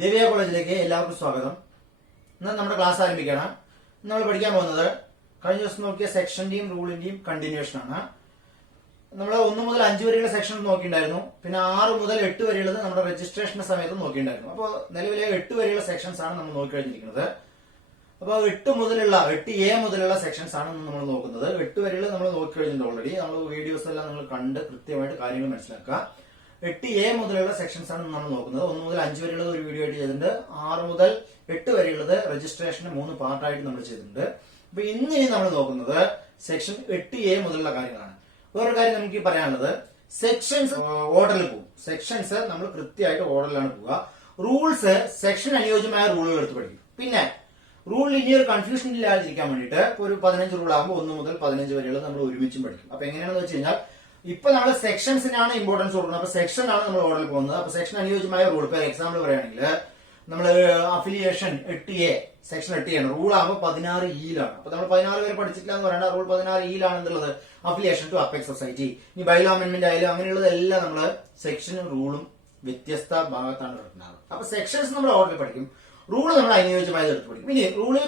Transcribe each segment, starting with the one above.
ദേവിയ കോളേജിലേക്ക് എല്ലാവർക്കും സ്വാഗതം. ഇന്ന് നമ്മുടെ ക്ലാസ് ആരംഭിക്കണം. നമ്മൾ പഠിക്കാൻ പോകുന്നത് കഴിഞ്ഞ ദിവസം നോക്കിയ സെക്ഷന്റെയും റൂളിന്റെയും കണ്ടിന്യൂഷൻ ആണ്. നമ്മൾ 1 മുതൽ 5 വരെയുള്ള സെക്ഷൻ നോക്കിയിട്ടുണ്ടായിരുന്നു. പിന്നെ 6 മുതൽ 8 വരെയുള്ളത് നമ്മുടെ രജിസ്ട്രേഷന്റെ സമയത്ത് നോക്കിയിട്ടുണ്ടായിരുന്നു. അപ്പോൾ നിലവിലെ 8 വരെയുള്ള സെക്ഷൻസ് ആണ് നമ്മൾ നോക്കി കഴിഞ്ഞിരിക്കുന്നത്. അപ്പോൾ 8 8A മുതലുള്ള സെക്ഷൻസ് ആണ് നമ്മൾ നോക്കുന്നത്. 8 വരെയുള്ള നമ്മൾ നോക്കി കഴിഞ്ഞിട്ടുണ്ട് ഓൾറെഡി. നമ്മൾ വീഡിയോസ് എല്ലാം നിങ്ങൾ കണ്ട് കൃത്യമായിട്ട് കാര്യങ്ങൾ മനസ്സിലാക്കുക. 8A മുതലുള്ള സെക്ഷൻസ് ആണ് നമ്മൾ നോക്കുന്നത്. 1 മുതൽ 5 വരെയുള്ളത് ഒരു വീഡിയോ ആയിട്ട് ചെയ്തിട്ടുണ്ട്. 6 മുതൽ 8 വരെയുള്ളത് രജിസ്ട്രേഷന് 3 പാർട്ടായിട്ട് നമ്മൾ ചെയ്തിട്ടുണ്ട്. അപ്പൊ ഇന്ന് നമ്മൾ നോക്കുന്നത് സെക്ഷൻ 8A മുതലുള്ള കാര്യങ്ങളാണ്. വേറൊരു കാര്യം നമുക്ക് പറയാനുള്ളത്, സെക്ഷൻസ് ഓർഡറിൽ പോകും. സെക്ഷൻസ് നമ്മൾ കൃത്യമായിട്ട് ഓർഡറിലാണ് പോവുക. റൂൾസ് സെക്ഷൻ അനുയോജ്യമായ റൂളുകൾ എടുത്ത് പഠിക്കും. പിന്നെ റൂളിൽ ഇനി ഒരു കൺഫ്യൂഷൻ ഇല്ലാതിരിക്കാൻ വേണ്ടിയിട്ട് ഒരു 15 റൂൾ ആകുമ്പോൾ 1 മുതൽ 15 വരെയുള്ളത് നമ്മൾ ഒരുമിച്ചും പഠിക്കും. അപ്പൊ എങ്ങനെയാണെന്ന് വെച്ച് കഴിഞ്ഞാൽ ഇപ്പൊ നമ്മൾ സെക്ഷൻസിനാണ് ഇമ്പോർട്ടൻസ് കൊടുക്കുന്നത്. അപ്പൊ സെക്ഷൻ ആണ് നമ്മൾ ഓർഡറിൽ പോകുന്നത്. അപ്പൊ സെക്ഷൻ അനുയോജ്യമായ റൂൾ, ഇപ്പൊ എക്സാമ്പിൾ പറയുകയാണെങ്കിൽ നമ്മൾ അഫിലിയേഷൻ 8A സെക്ഷൻ 8A ആണ്. റൂൾ ആകുമ്പോൾ 16E അപ്പൊ നമ്മൾ 16 വരെ പഠിച്ചിട്ടില്ല എന്ന് പറയേണ്ട. റൂൾ 16E എന്നുള്ളത് അഫിലിയേഷൻ ടു അപ്പെക്സ് സൊസൈറ്റി. ഈ ബൈലോ അമെന്റ്മെന്റ് ആയാലും അങ്ങനെയുള്ളതെല്ലാം നമ്മൾ സെക്ഷനും റൂളും വ്യത്യസ്ത ഭാഗത്താണ് കിടക്കുന്നത്. അപ്പൊ സെക്ഷൻസ് നമ്മൾ ഓർഡറിൽ പഠിക്കും, റൂള് നമ്മൾ അനുയോജ്യമായത് എടുത്ത് പഠിക്കും. ഇനി റൂളിൽ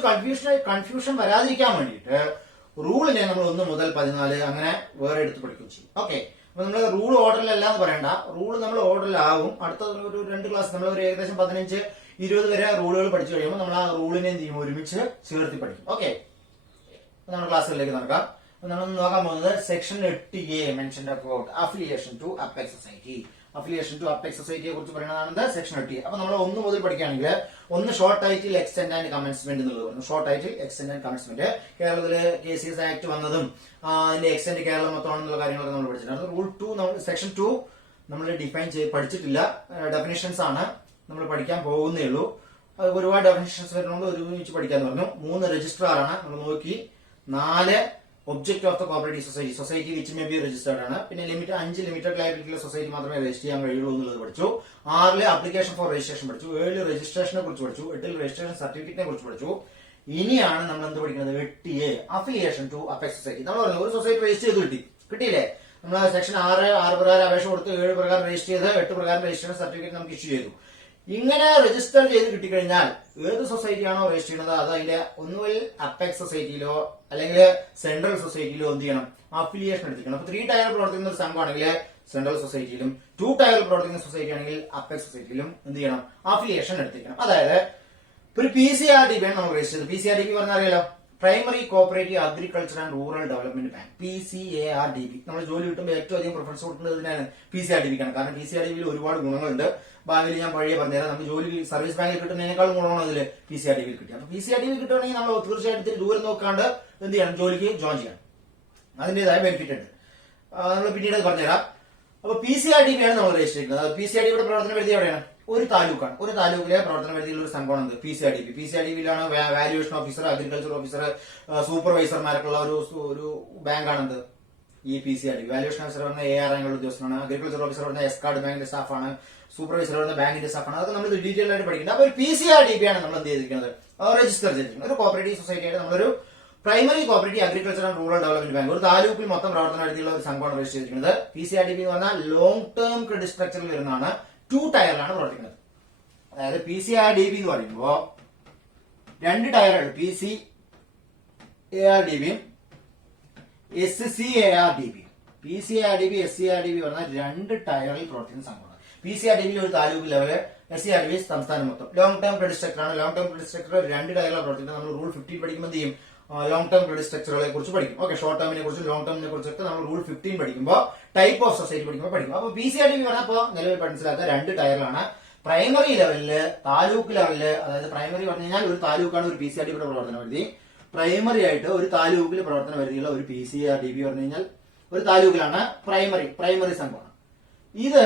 കൺഫ്യൂഷൻ വരാതിരിക്കാൻ വേണ്ടിയിട്ട് റൂളിനെ നമ്മൾ 1 മുതൽ 14 അങ്ങനെ വേറെ എടുത്ത് പഠിക്കുകയും ചെയ്യും. ഓക്കെ, അപ്പൊ നമ്മൾ റൂൾ ഓർഡറിലല്ല എന്ന് പറയണ്ട. റൂൾ നമ്മൾ ഓർഡറിലാവും. അടുത്ത ഒരു 2 ക്ലാസ് നമ്മൾ ഒരു ഏകദേശം 15-20 വരെ റൂളുകൾ പഠിച്ചു കഴിയുമ്പോൾ നമ്മൾ ആ റൂളിനെ എന്ത് ചെയ്യും, ഒരുമിച്ച് ചേർത്തി പഠിക്കും. ഓക്കെ, നമ്മുടെ ക്ലാസ്സുകളിലേക്ക് നടക്കാം. നമ്മൾ നോക്കാൻ പോകുന്നത് section 8A mentioned about affiliation to apex society. Affiliation to apex സൊസൈറ്റിയെ കുറിച്ച് പറയുന്നതാണ് സെക്ഷൻ 8A. അപ്പൊ നമ്മൾ 1 മുതൽ പഠിക്കുകയാണെങ്കിൽ 1 short title extend and commencement എന്നുള്ളത് പറഞ്ഞു. Short title extend and commencement കേരളത്തില് KCS ആക്ട് വന്നതും അതിന്റെ എക്സ്റ്റെൻഡ് കേരളം മൊത്തമാണെന്നുള്ള കാര്യങ്ങളൊക്കെ നമ്മൾ പഠിച്ചിട്ടുണ്ട്. റൂൾ 2 സെക്ഷൻ 2 നമ്മൾ ഡിഫൈൻ പഠിച്ചിട്ടില്ല. ഡെഫിനിഷൻസ് ആണ് നമ്മൾ പഠിക്കാൻ പോകുന്നേ ഉള്ളൂ. അത് ഒരുപാട് ഡെഫിനിഷൻസ് വരുന്നതുകൊണ്ട് ഒരുമിച്ച് പഠിക്കാന്ന് പറഞ്ഞു. 3 രജിസ്ട്രാർ ആണ് നമ്മൾ നോക്കി. 4 object of the cooperative society, society which may be registered ആണ്. പിന്നെ 5 ലിമിറ്റഡ് ലയബിലിറ്റിയുള്ള സൊസൈറ്റി മാത്രമേ രജിസ്റ്റർ ചെയ്യാൻ കഴിയുള്ളൂ എന്നുള്ളത് പഠിച്ചു. 6 ആപ്ലിക്കേഷൻ ഫോർ രജിസ്ട്രേഷൻ പഠിച്ചു. 7 രജിസ്ട്രേഷനെ കുറിച്ച് പഠിച്ചു. 8 രജിസ്ട്രേഷൻ സർട്ടിഫിക്കറ്റിനെ കുറിച്ച് പഠിച്ചു. ഇനിയാണ് നമ്മൾ എന്ത് പഠിക്കുന്നത്, 8A affiliation to apex society. നമ്മൾ പറഞ്ഞു ഒരു സൊസൈറ്റി രജിസ്റ്റർ ചെയ്ത് കിട്ടിയില്ലേ. നമ്മൾ സെക്ഷൻ 6 പ്രകാരം അപേക്ഷ കൊടുത്ത് 7 പ്രകാരം രജിസ്റ്റർ ചെയ്ത് 8 പ്രകാരം രജിസ്ട്രേഷൻ സർട്ടിഫിക്കറ്റ് നമുക്ക് ഇഷ്യൂ ചെയ്തു. ഇങ്ങനെ രജിസ്റ്റർ ചെയ്ത് കിട്ടിക്കഴിഞ്ഞാൽ ഏത് സൊസൈറ്റിയാണോ രജിസ്റ്റർ ചെയ്യുന്നത് അത് അതിന്റെ ഒന്നുകിൽ അപ്പെക്സ് സൊസൈറ്റിയിലോ അല്ലെങ്കിൽ സെൻട്രൽ സൊസൈറ്റിയിലോ എന്ത് ചെയ്യണം, അഫിലിയേഷൻ എടുത്തിരിക്കണം. അപ്പൊ 3 ടയർ പ്രവർത്തിക്കുന്ന ഒരു സംഘമാണെങ്കിൽ സെൻട്രൽ സൊസൈറ്റിയിലും 2 ടയർ പ്രവർത്തിക്കുന്ന സൊസൈറ്റി ആണെങ്കിൽ അപ്പെക്സ് സൊസൈറ്റിയിലും എന്ത് ചെയ്യണം, അഫിലിയേഷൻ എടുത്തിരിക്കണം. അതായത് ഒരു PCRDB ആണ് നമ്മൾ രജിസ്റ്റർ ചെയ്തത്. PCRDB പറഞ്ഞാൽ അറിയാലോ, primary cooperative agriculture and rural development bank, PCARDB. നമ്മൾ ജോലി കിട്ടുമ്പോൾ ഏറ്റവും അധികം പ്രിഫറൻസ് കൊടുക്കുന്നത് ഇതിനാണ്, PCRDB ക്കാണ്. കാരണം PCRDB ഒരുപാട് ഗുണങ്ങളുണ്ട്. ഭാവിയിൽ ഞാൻ വഴിയെ പറഞ്ഞുതരാം. നമുക്ക് ജോലി സർവീസ് ബാങ്കിൽ കിട്ടുന്നതിനേക്കാളും ഗുണമാണ് ഇതിൽ PCRDB കിട്ടിയത്. അപ്പൊ PCRDB കിട്ടുകയാണെങ്കിൽ നമ്മൾ തീർച്ചയായിട്ടും ഇത്തിരി ദൂരം നോക്കാണ്ട് എന്ത് ചെയ്യണം, ജോലിക്ക് ജോയിൻ ചെയ്യണം. അതിന്റേതായ ബെനിഫിറ്റ് ഉണ്ട്. നമ്മൾ പിന്നീട് അത് പറഞ്ഞുതരാം. അപ്പൊ PCRDB ആണ് നമ്മൾ രജിസ്റ്റർ ചെയ്യുന്നത്. PCRDBയുടെ പ്രവർത്തന പരിധി എവിടെയാണ്, ഒരു താലൂക്കാണ്. ഒരു താലൂക്കിലെ പ്രവർത്തന പരിധിയിലുള്ള ഒരു സംഘമാണ് PCRDB. PCRDBയിലാണ് വാല്യുവേഷൻ ഓഫീസർ, അഗ്രികൾച്ചർ ഓഫീസർ, സൂപ്പർവൈസർമാരൊക്കെയുള്ള ഒരു ബാങ്കാണെന്ത് ഈ PCRDB. വാല്യുവേഷൻ ഓഫീസർ പറഞ്ഞ AR റാങ്കുള്ള ഉദ്യോഗസ്ഥനാണ്. അഗ്രികൾച്ചർ ഓഫീസർ പറഞ്ഞ എസ്കാർഡ് ബാങ്കിന്റെ സ്റ്റാഫാണ്. സൂപ്പർവൈസർ പറഞ്ഞ ബാങ്കിന്റെ സ്റ്റാഫാണ്. അതൊക്കെ നമ്മൾ ഡീറ്റെയിൽ ആയിട്ട് പഠിക്കുന്നത്. അപ്പൊ ഒരു PCRDB ആണ് നമ്മൾ എന്ത് ചെയ്തിരിക്കുന്നത്, രജിസ്റ്റർ ചെയ്തിരിക്കുന്നത്. ഒരു കോപ്പറേറ്റീവ് സൊസൈറ്റി ആയിട്ട് നമ്മളൊരു primary cooperative agriculture and rural development bank, ഒരു താലൂക്കിൽ മൊത്തം പ്രവർത്തനം നടത്തിയുള്ള ഒരു സംഘമാണ് രജിസ്റ്റർ ചെയ്തിരിക്കുന്നത്. PCRDB എന്ന് പറഞ്ഞാൽ ലോങ് ടേം ക്രെഡിറ്റ് സ്ട്രക്ചറിൽ വരുന്നതാണ്. 2 ടയറിലാണ് പ്രവർത്തിക്കുന്നത്. അതായത് PCRDB എന്ന് പറയുമ്പോൾ 2 ടയറുകൾ, PCARDBയും SCARDB. PCRDB SCARDB പറഞ്ഞാൽ 2 ടയറിൽ പ്രവർത്തിക്കുന്ന സംഘമാണ്. PCRDB ഒരു താലൂക്ക് ലെവല്, SCRDB സംസ്ഥാനം മൊത്തം. ലോങ് ടേം ക്രെഡിറ്റ് സ്ട്രക്ചർ ആണ്. ലോങ് ടേം ക്രെഡിറ്റ് സ്ട്രക്ചർ 2 ടയറിലാണ് പ്രവർത്തിക്കുന്നത്. നമ്മൾ റൂൾ 15 പഠിക്കുമ്പോൾ എന്ത് ചെയ്യും, ലോങ് ടേം ക്രെഡിറ്റ് സ്ട്രക്ചറുകളെ കുറിച്ച് പഠിക്കും. ഓക്കെ, ഷോർട്ട് ടേമിനെ കുറിച്ച് ലോങ് ടേമിനെ കുറിച്ചൊക്കെ നമ്മൾ റൂൾ 15 പഠിക്കുമ്പോൾ ടൈപ്പ് ഓഫ് സൊസൈറ്റി പഠിക്കുമ്പോൾ പഠിക്കും. അപ്പൊ PCRDB പറഞ്ഞപ്പോൾ നിലവിൽ മനസ്സിലാക്കുക 2 ടയറിലാണ്. പ്രൈമറി ലെവലില്, താലൂക്ക് ലെവലില്, അതായത് പ്രൈമറി പറഞ്ഞു കഴിഞ്ഞാൽ ഒരു താലൂക്കാണ് ഒരു PCRDBയുടെ പ്രവർത്തന പരിധി. പ്രൈമറി ആയിട്ട് ഒരു താലൂക്കിൽ പ്രവർത്തന പരിധിയുള്ള ഒരു PCRDB പറഞ്ഞു കഴിഞ്ഞാൽ ഒരു താലൂക്കിലാണ് പ്രൈമറി സംഘമാണ്. ഇത്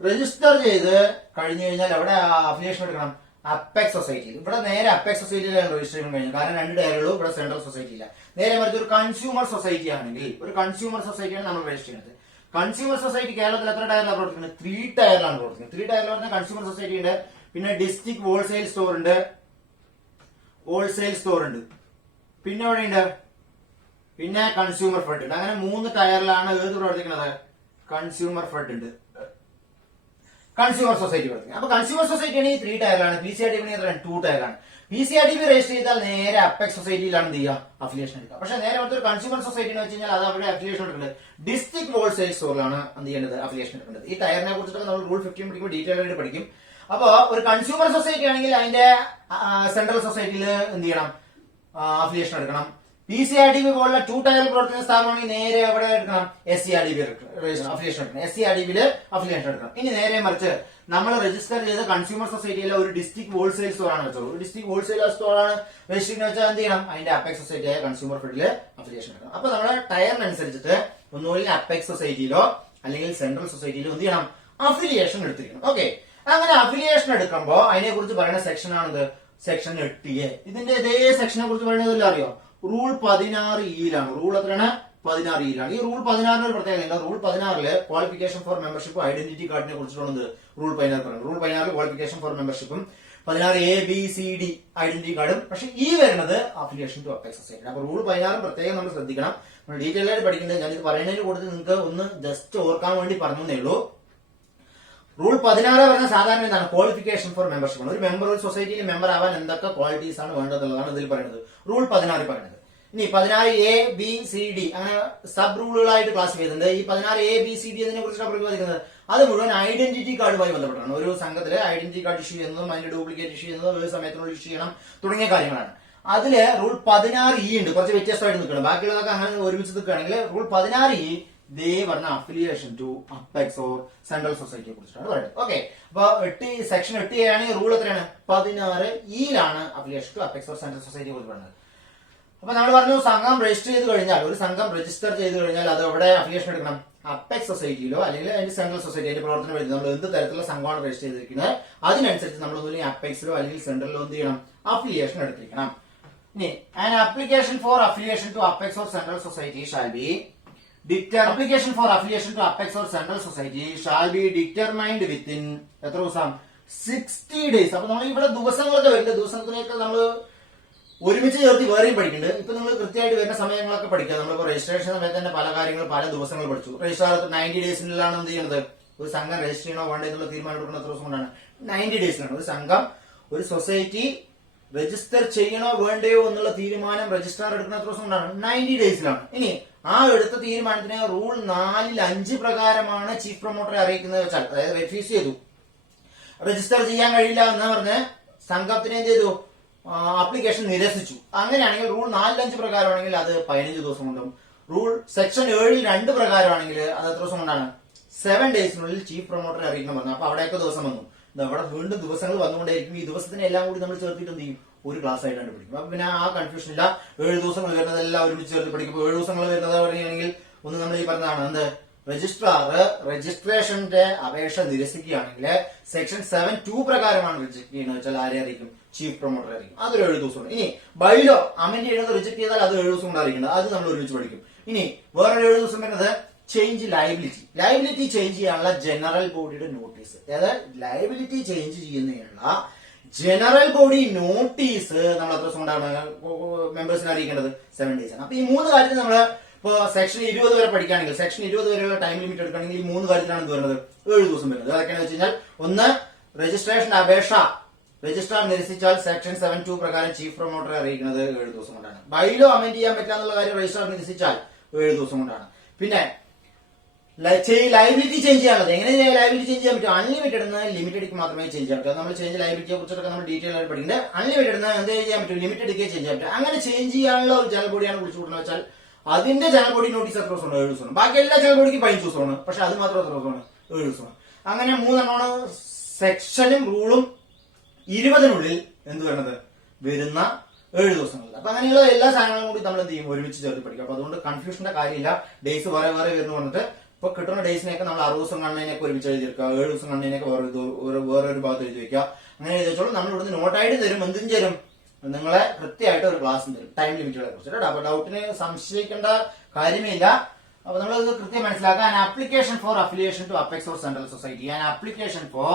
രജിസ്റ്റർ ചെയ്ത് കഴിഞ്ഞു കഴിഞ്ഞാൽ എവിടെ അഫിലിയേഷൻ എടുക്കണം, അപ്പെക്സ് സൊസൈറ്റിയിൽ. ഇവിടെ നേരെ അപ്പെക്സ് സൊസൈറ്റിയിലാണ് രജിസ്ട്രേഷൻ കഴിഞ്ഞത്. കാരണം 2 ടയറുകളും ഇവിടെ സെൻട്രൽ സൊസൈറ്റി ഇല്ല. നേരെ മറിച്ച് ഒരു കൺസ്യൂമർ സൊസൈറ്റി ആണെങ്കിൽ, ഒരു കൺസ്യൂമർ സൊസൈറ്റിയാണ് നമ്മൾ രജിസ്റ്റർ ചെയ്യുന്നത്. കൺസ്യൂമർ സൊസൈറ്റി കേരളത്തിൽ എത്ര ടയറിലാണ് പ്രവർത്തിക്കുന്നത്, 3 ടയറിലാണ് പ്രവർത്തിക്കുന്നത്. 3 ടയറിൽ പറഞ്ഞാൽ കൺസ്യൂമർ സൊസൈറ്റി ഉണ്ട്, പിന്നെ ഡിസ്ട്രിക്ട് ഹോൾസെയിൽ സ്റ്റോർ ഉണ്ട്, പിന്നെ എവിടെയുണ്ട്, പിന്നെ കൺസ്യൂമർ ഫെഡ് ഉണ്ട്. അങ്ങനെ 3 ടയറിലാണ് ഏത് പ്രവർത്തിക്കുന്നത്, കൺസ്യൂമർ ഫെഡ് ഉണ്ട്. കൺസ്യൂമർ സൊസൈറ്റി പ്രവർത്തിക്കുന്നത്. അപ്പൊ കൺസ്യൂമർ സൊസൈറ്റി ആണെങ്കിൽ 3 ടയറിലാണ്, PCRDB 2 ടയറിലാണ്. PCRDB രജിസ്റ്റർ ചെയ്താൽ നേരെ അപ്പെക്സ് സൊസൈറ്റിയിലാണ് എന്ത് ചെയ്യുക, അഫിലിയേഷൻ എടുക്കുക. പക്ഷെ നേരെ മറ്റൊരു കൺസ്യൂമർ സൊസൈറ്റി എന്ന് വെച്ച് കഴിഞ്ഞാൽ അത് അവിടെ അഫിലിയേഷൻ എടുക്കേണ്ടത് ഡിസ്ട്രിക്ട് ഹോൾസെയിൽ സ്റ്റോറിലാണ് എന്ത് ചെയ്യേണ്ടത്, അഫിലിയേഷൻ എടുക്കേണ്ടത്. ഈ ടയറിനെ കുറിച്ചിട്ട് നമ്മൾ റൂൾ 15 പഠിക്കുമ്പോൾ ഡീറ്റെയിൽ ആയിട്ട് പഠിക്കും. അപ്പൊ ഒരു കൺസ്യൂമർ സൊസൈറ്റി ആണെങ്കിൽ അതിന്റെ സെൻട്രൽ സൊസൈറ്റിയിൽ എന്ത് ചെയ്യണം, അഫിലിയേഷൻ എടുക്കണം. PCRDB പോലുള്ള 2 ടയർ പ്രവർത്തിക്കുന്ന സ്ഥാപനമാണെങ്കിൽ നേരെ അവിടെ എടുക്കണം SCRDB അഫിലിയേഷൻ എടുക്കണം, SCRDB അഫിലിയേഷൻ എടുക്കണം. ഇനി നേരെ മറിച്ച് നമ്മൾ രജിസ്റ്റർ ചെയ്ത കൺസ്യൂമർ സൊസൈറ്റിയിലെ ഒരു ഡിസ്ട്രിക്ട് ഹോൾസെയിൽ സ്റ്റോർ ആണ് വെച്ചോളൂ, ഒരു ഡിസ്ട്രിക്ട് ഹോൾസെയിൽ സ്റ്റോർ ആണ് രജിസ്റ്റർ വെച്ചാൽ എന്ത് ചെയ്യണം, അതിന്റെ അപ്പെക്സ് സൊസൈറ്റി ആയ കൺസ്യൂമർ ഫെഡില് അഫിലിയേഷൻ എടുക്കണം. അപ്പൊ നമ്മുടെ ടയറിനനുസരിച്ചിട്ട് ഒന്നുമില്ലെങ്കിൽ അപ്പെക്സ് സൊസൈറ്റിയിലോ അല്ലെങ്കിൽ സെൻട്രൽ സൊസൈറ്റിയിലോ എന്ത് ചെയ്യണം, അഫിലിയേഷൻ എടുത്തിരിക്കണം. ഓക്കെ, അങ്ങനെ അഫിലിയേഷൻ എടുക്കുമ്പോൾ അതിനെ കുറിച്ച് പറയുന്ന സെക്ഷൻ ആണിത്, സെക്ഷൻ 8A. ഇതിന്റെ ഇതേ സെക്ഷനെ കുറിച്ച് പറയുന്നതല്ല അറിയോ, റൂൾ 16E റൂൾ എത്രയാണ്, 16E ഈ റൂൾ 16 ഒരു പ്രത്യേകത, rule 16 qualification for membership identity കാർഡിനെ കുറിച്ചിട്ടുള്ളത് റൂൾ 16 പറയുന്നത്. റൂൾ 16 ക്വാളിഫിക്കേഷൻ ഫോർ മെമ്പർഷിപ്പും 16 ABCD ഐഡന്റിറ്റി കാർഡും. പക്ഷെ ഈ വരുന്നത് അഫിലിയേഷൻ ടു അപ്പെക്സ് സൊസൈറ്റി. അപ്പൊ റൂൾ 16 പ്രത്യേകം നമ്മൾ ശ്രദ്ധിക്കണം. നമ്മൾ ഡീറ്റെയിൽ ആയിട്ട് പഠിക്കുന്നത് ഞാനിത് പറയുന്നതിന് കൂടുതൽ നിങ്ങൾക്ക് ഒന്ന് ജസ്റ്റ് ഓർക്കാൻ വേണ്ടി പറഞ്ഞേ ഉള്ളൂ. റൂൾ 16 പറഞ്ഞ സാധാരണ എന്താണ്, ക്വാളിഫിക്കേഷൻ ഫോർ മെമ്പർഷിപ്പ് ആണ്. ഒരു മെമ്പർ ഒരു സൊസൈറ്റിയിൽ മെമ്പർ ആവാൻ എന്തൊക്കെ ക്വാളിറ്റീസ് ആണ് വേണ്ടതെന്നുള്ളതാണ് ഇതിൽ പറയുന്നത്, റൂൾ 16 പറയുന്നത്. ഇനി 16 ABCD അങ്ങനെ സബ് റൂളുകളായിട്ട് ക്ലാസിഫൈ ചെയ്തിട്ടുണ്ട്. ഈ 16 ABCD ഇതിനെ കുറിച്ചാണ് പ്രതിപാദിക്കുന്നത്. അത് മുഴുവൻ ഐഡന്റിറ്റി കാർഡുമായി ബന്ധപ്പെട്ടാണ്. ഒരു സംഘത്തില് ഐഡന്റിറ്റി കാർഡ് ഇഷ്യൂ ചെയ്യുന്നതും അതിന്റെ ഡ്യൂപ്ലിക്കേറ്റ് ഇഷ്യൂ ചെയ്യുന്നതും ഒരു സമയത്തിനുള്ളിൽ ഇഷ്യൂ ചെയ്യണം തുടങ്ങിയ കാര്യങ്ങളാണ്. അതില് റൂൾ 16E ഉണ്ട്, കുറച്ച് വ്യത്യസ്തമായിട്ട് നിൽക്കണം. ബാക്കിയുള്ളതൊക്കെ അങ്ങനെ ഒരുമിച്ച് നിൽക്കുകയാണെങ്കിൽ റൂൾ 16E ദേ പറഞ്ഞ affiliation to apex or central സൊസൈറ്റിയെ കുറിച്ചിട്ടാണ് പറയുന്നത്. ഓക്കെ, അപ്പൊ സെക്ഷൻ 8A ആണെങ്കിൽ റൂൾ എത്രയാണ്, 16E affiliation to apex or central സൊസൈറ്റിയെ കുറിച്ച് പറയുന്നത്. അപ്പൊ നമ്മൾ പറഞ്ഞു സംഘം രജിസ്റ്റർ ചെയ്ത് കഴിഞ്ഞാൽ, ഒരു സംഘം രജിസ്റ്റർ ചെയ്ത് കഴിഞ്ഞാൽ അത് എവിടെ അഫിലിയേഷൻ എടുക്കണം, അപ്പെക്സ് സൊസൈറ്റിയിലോ അല്ലെങ്കിൽ അതിന്റെ സെൻട്രൽ സൊസൈറ്റി, അതിന്റെ പ്രവർത്തനം വരുന്നത് നമ്മൾ എന്ത് തരത്തിലുള്ള സംഘമാണ് രജിസ്റ്റർ ചെയ്തിരിക്കുന്നത് അതിനനുസരിച്ച് നമ്മൾ ഒന്നുമില്ലെങ്കിൽ അപ്പെക്സിലോ അല്ലെങ്കിൽ സെൻട്രലിലോ എന്ത് ചെയ്യണം, അഫിലിയേഷൻ എടുത്തിരിക്കണം. ഇനി an application for affiliation to apex or central society shall be application for affiliation to Apex or Central Society shall be determined within എത്ര ദിവസം, 60 days. അപ്പൊ നമ്മൾ ഇവിടെ ദിവസങ്ങളൊക്കെ വരുന്നത്, ദിവസത്തിനൊക്കെ നമ്മൾ ഒരുമിച്ച് ചേർത്ത് വേറെയും പഠിക്കുന്നുണ്ട്. ഇപ്പൊ നിങ്ങൾ കൃത്യമായിട്ട് വരുന്ന സമയങ്ങളൊക്കെ പഠിക്കുക. നമ്മളിപ്പോ രജിസ്ട്രേഷൻ സമയത്ത് തന്നെ പല കാര്യങ്ങൾ പല ദിവസങ്ങൾ പഠിച്ചു. രജിസ്ട്രാർ 90 ഡേയ്സിലാണ് എന്ത് ചെയ്യുന്നത്, ഒരു സംഘം രജിസ്റ്റർ ചെയ്യണോ വേണ്ടോ എന്നുള്ള തീരുമാനം എടുക്കുന്ന എത്ര ദിവസം കൊണ്ടാണ്, 90 ഡേയ്സിലാണ്. ഒരു സംഘം ഒരു സൊസൈറ്റി രജിസ്റ്റർ ചെയ്യണോ വേണ്ടയോ എന്നുള്ള തീരുമാനം രജിസ്ട്രാർ എടുക്കുന്ന എത്ര ദിവസം കൊണ്ടാണ്, 90 ഡേയ്സിലാണ്. ഇനി ആ എടുത്ത തീരുമാനത്തിന് റൂൾ 4-5 പ്രകാരമാണ് ചീഫ് പ്രൊമോട്ടറെ അറിയിക്കുന്നത് വെച്ചാൽ, അതായത് റെഫ്യൂസ് ചെയ്തു, രജിസ്റ്റർ ചെയ്യാൻ കഴിയില്ല എന്ന് പറഞ്ഞ് സംഘത്തിന് എന്ത് ചെയ്തു, ആപ്ലിക്കേഷൻ നിരസിച്ചു. അങ്ങനെയാണെങ്കിൽ റൂൾ 4-5 പ്രകാരമാണെങ്കിൽ അത് 15 ദിവസം കൊണ്ടും, റൂൾ സെക്ഷൻ 7-2 പ്രകാരമാണെങ്കിൽ അത് എത്ര ദിവസം കൊണ്ടാണ്, 7 ഡേയ്സിനുള്ളിൽ ചീഫ് പ്രൊമോട്ടറെ അറിയിക്കണം പറഞ്ഞു. അപ്പൊ അവിടെയൊക്കെ ദിവസം വന്നു, അവിടെ വീണ്ടും ദിവസങ്ങൾ വന്നുകൊണ്ടേയിരിക്കും. ഈ ദിവസത്തിന് എല്ലാം കൂടി നമ്മൾ ചേർത്തിട്ട് എന്ത് ചെയ്യും, ഒരു ക്ലാസ് ആയിട്ടാണ് പഠിക്കും. അപ്പൊ പിന്നെ ആ കൺഫ്യൂഷൻ ഇല്ല. 7 ദിവസങ്ങൾ വരുന്നതെല്ലാം ഒരുമിച്ച് ചേർത്ത് പഠിക്കും. 7 ദിവസങ്ങൾ വരുന്നത് പറയുകയാണെങ്കിൽ ഒന്ന് നമ്മൾ ഈ പറഞ്ഞതാണ് എന്ത്, രജിസ്ട്രാർ രജിസ്ട്രേഷന്റെ അപേക്ഷ നിരസിക്കുകയാണെങ്കിൽ സെക്ഷൻ 7(2) പ്രകാരമാണ് റിജക്ട് ചെയ്യുന്നത് വെച്ചാൽ ആരെ അറിയിക്കും, ചീഫ് പ്രൊമോട്ടറെ അറിയിക്കും. അതൊരു 7 ദിവസമുണ്ട്. ഇനി ബൈലോ അമെന്റ് ചെയ്യുന്നത് റിജക്ട് ചെയ്താൽ അത് 7 ദിവസം കൊണ്ടായിരിക്കുന്നത്, അത് നമ്മൾ ഒരുമിച്ച് പഠിക്കും. ഇനി വേറൊരു 7 ദിവസം വരുന്നത് ചേഞ്ച് ലയബിലിറ്റി ചേഞ്ച് ചെയ്യാനുള്ള ജനറൽ ബോഡിയുടെ നോട്ടീസ്. അതായത് ലയബിലിറ്റി ചേഞ്ച് ചെയ്യുന്നതിനുള്ള ജനറൽ ബോഡി നോട്ടീസ് നമ്മൾ എത്ര ദിവസം കൊണ്ടാണ് മെമ്പേഴ്സിനെ അറിയിക്കേണ്ടത്, 7 ഡേയ്സ് ആണ്. അപ്പൊ ഈ 3 കാര്യത്തിൽ നമ്മൾ ഇപ്പൊ സെക്ഷൻ 20 വരെ പഠിക്കുകയാണെങ്കിൽ, സെക്ഷൻ 20 വരെയുള്ള ടൈം ലിമിറ്റ് എടുക്കുകയാണെങ്കിൽ ഈ 3 കാര്യത്തിലാണ് എന്ത് വരുന്നത്, 7 ദിവസം വരുന്നത്. അതൊക്കെയാണെന്ന് വെച്ച് കഴിഞ്ഞാൽ, ഒന്ന് രജിസ്ട്രേഷൻ അപേക്ഷ രജിസ്ട്രാർ നിരസിച്ചാൽ സെക്ഷൻ 7(2) പ്രകാരം ചീഫ് പ്രൊമോട്ടറെ അറിയിക്കുന്നത് 7 ദിവസം കൊണ്ടാണ്. ബൈലോ അമെന്റ് ചെയ്യാൻ പറ്റില്ല എന്നുള്ള കാര്യം രജിസ്ട്രാർ നിരസിച്ചാൽ 7 ദിവസം കൊണ്ടാണ്. പിന്നെ ലയബിലിറ്റി ചേഞ്ച് ചെയ്യാനുള്ളത് എങ്ങനെ ലയബിലിറ്റി ചേഞ്ച് ചെയ്യാൻ പറ്റും, അൺലിമിറ്റഡ് എന്ന് ലിമിറ്റഡിക്ക് മാത്രമേ ചേഞ്ച് ചെയ്യാൻ പറ്റൂ. നമ്മൾ ചേഞ്ച് ലയബിലിറ്റിയെ കുറിച്ചൊക്കെ നമ്മൾ ഡീറ്റെയിൽ ആയിട്ട് പഠിക്കുന്നത്. അൺലിമിറ്റഡ് എന്ന് എന്ത് ചെയ്യാൻ പറ്റും, ലിമിറ്റഡിക്ക് ചേഞ്ച് ചെയ്യാൻ പറ്റും. അങ്ങനെ ചേഞ്ച് ചെയ്യാനുള്ള ഒരു ജനറൽ ബോഡിയാണ് വിളിച്ചു കൂട്ടുന്നത് വെച്ചാൽ അതിന്റെ ജനറൽ ബോഡി നോട്ടീസ് എത്ര ദിവസമാണ്, 7 ദിവസമാണ്. ബാക്കി എല്ലാ ജനറൽ ബോഡിക്കും 15 ദിവസമാണ്. പക്ഷെ അത് മാത്രം എത്ര ദിവസമാണ്, 7 ദിവസമാണ്. അങ്ങനെ 3 സെക്ഷനും റൂളും 20-നുള്ളിൽ എന്ത് വരുന്നത്, വരുന്ന 7 ദിവസങ്ങളിൽ. അപ്പൊ അങ്ങനെയുള്ള എല്ലാ സാധനങ്ങളും കൂടി നമ്മൾ എന്ത് ചെയ്യും, ഒരുമിച്ച് ചേർത്ത് പഠിക്കും. അപ്പൊ അതുകൊണ്ട് കൺഫ്യൂഷന്റെ കാര്യമില്ല. ഡേയ്സ് വേറെ വരുന്നു പറഞ്ഞിട്ട് ഇപ്പൊ കിട്ടുന്ന ഡേയ്സിനെയൊക്കെ നമ്മൾ 6 ദിവസം കണ്ണതിനൊക്കെ ഒരുമിച്ച് എഴുതി വെക്കുക, 7 ദിവസം കണ്ണതിനൊക്കെ വേറൊരു ഭാഗത്ത് എഴുതി വെക്കുക. അങ്ങനെ എഴുതി വെച്ചോളൂ. നമ്മൾ ഇവിടുന്ന് നോട്ടായിട്ട് തരും, എന്തും തരും, നിങ്ങളെ കൃത്യമായിട്ട് ഒരു ക്ലാസ് തരും ടൈം ലിമിറ്റുകളെ കുറിച്ചിട്ട്. അപ്പൊ ഡൗട്ടിന് സംശയിക്കേണ്ട കാര്യമേ ഇല്ല. അപ്പൊ നമ്മൾ ഇത് കൃത്യം മനസ്സിലാക്കുക. Application for affiliation to apex or central society application for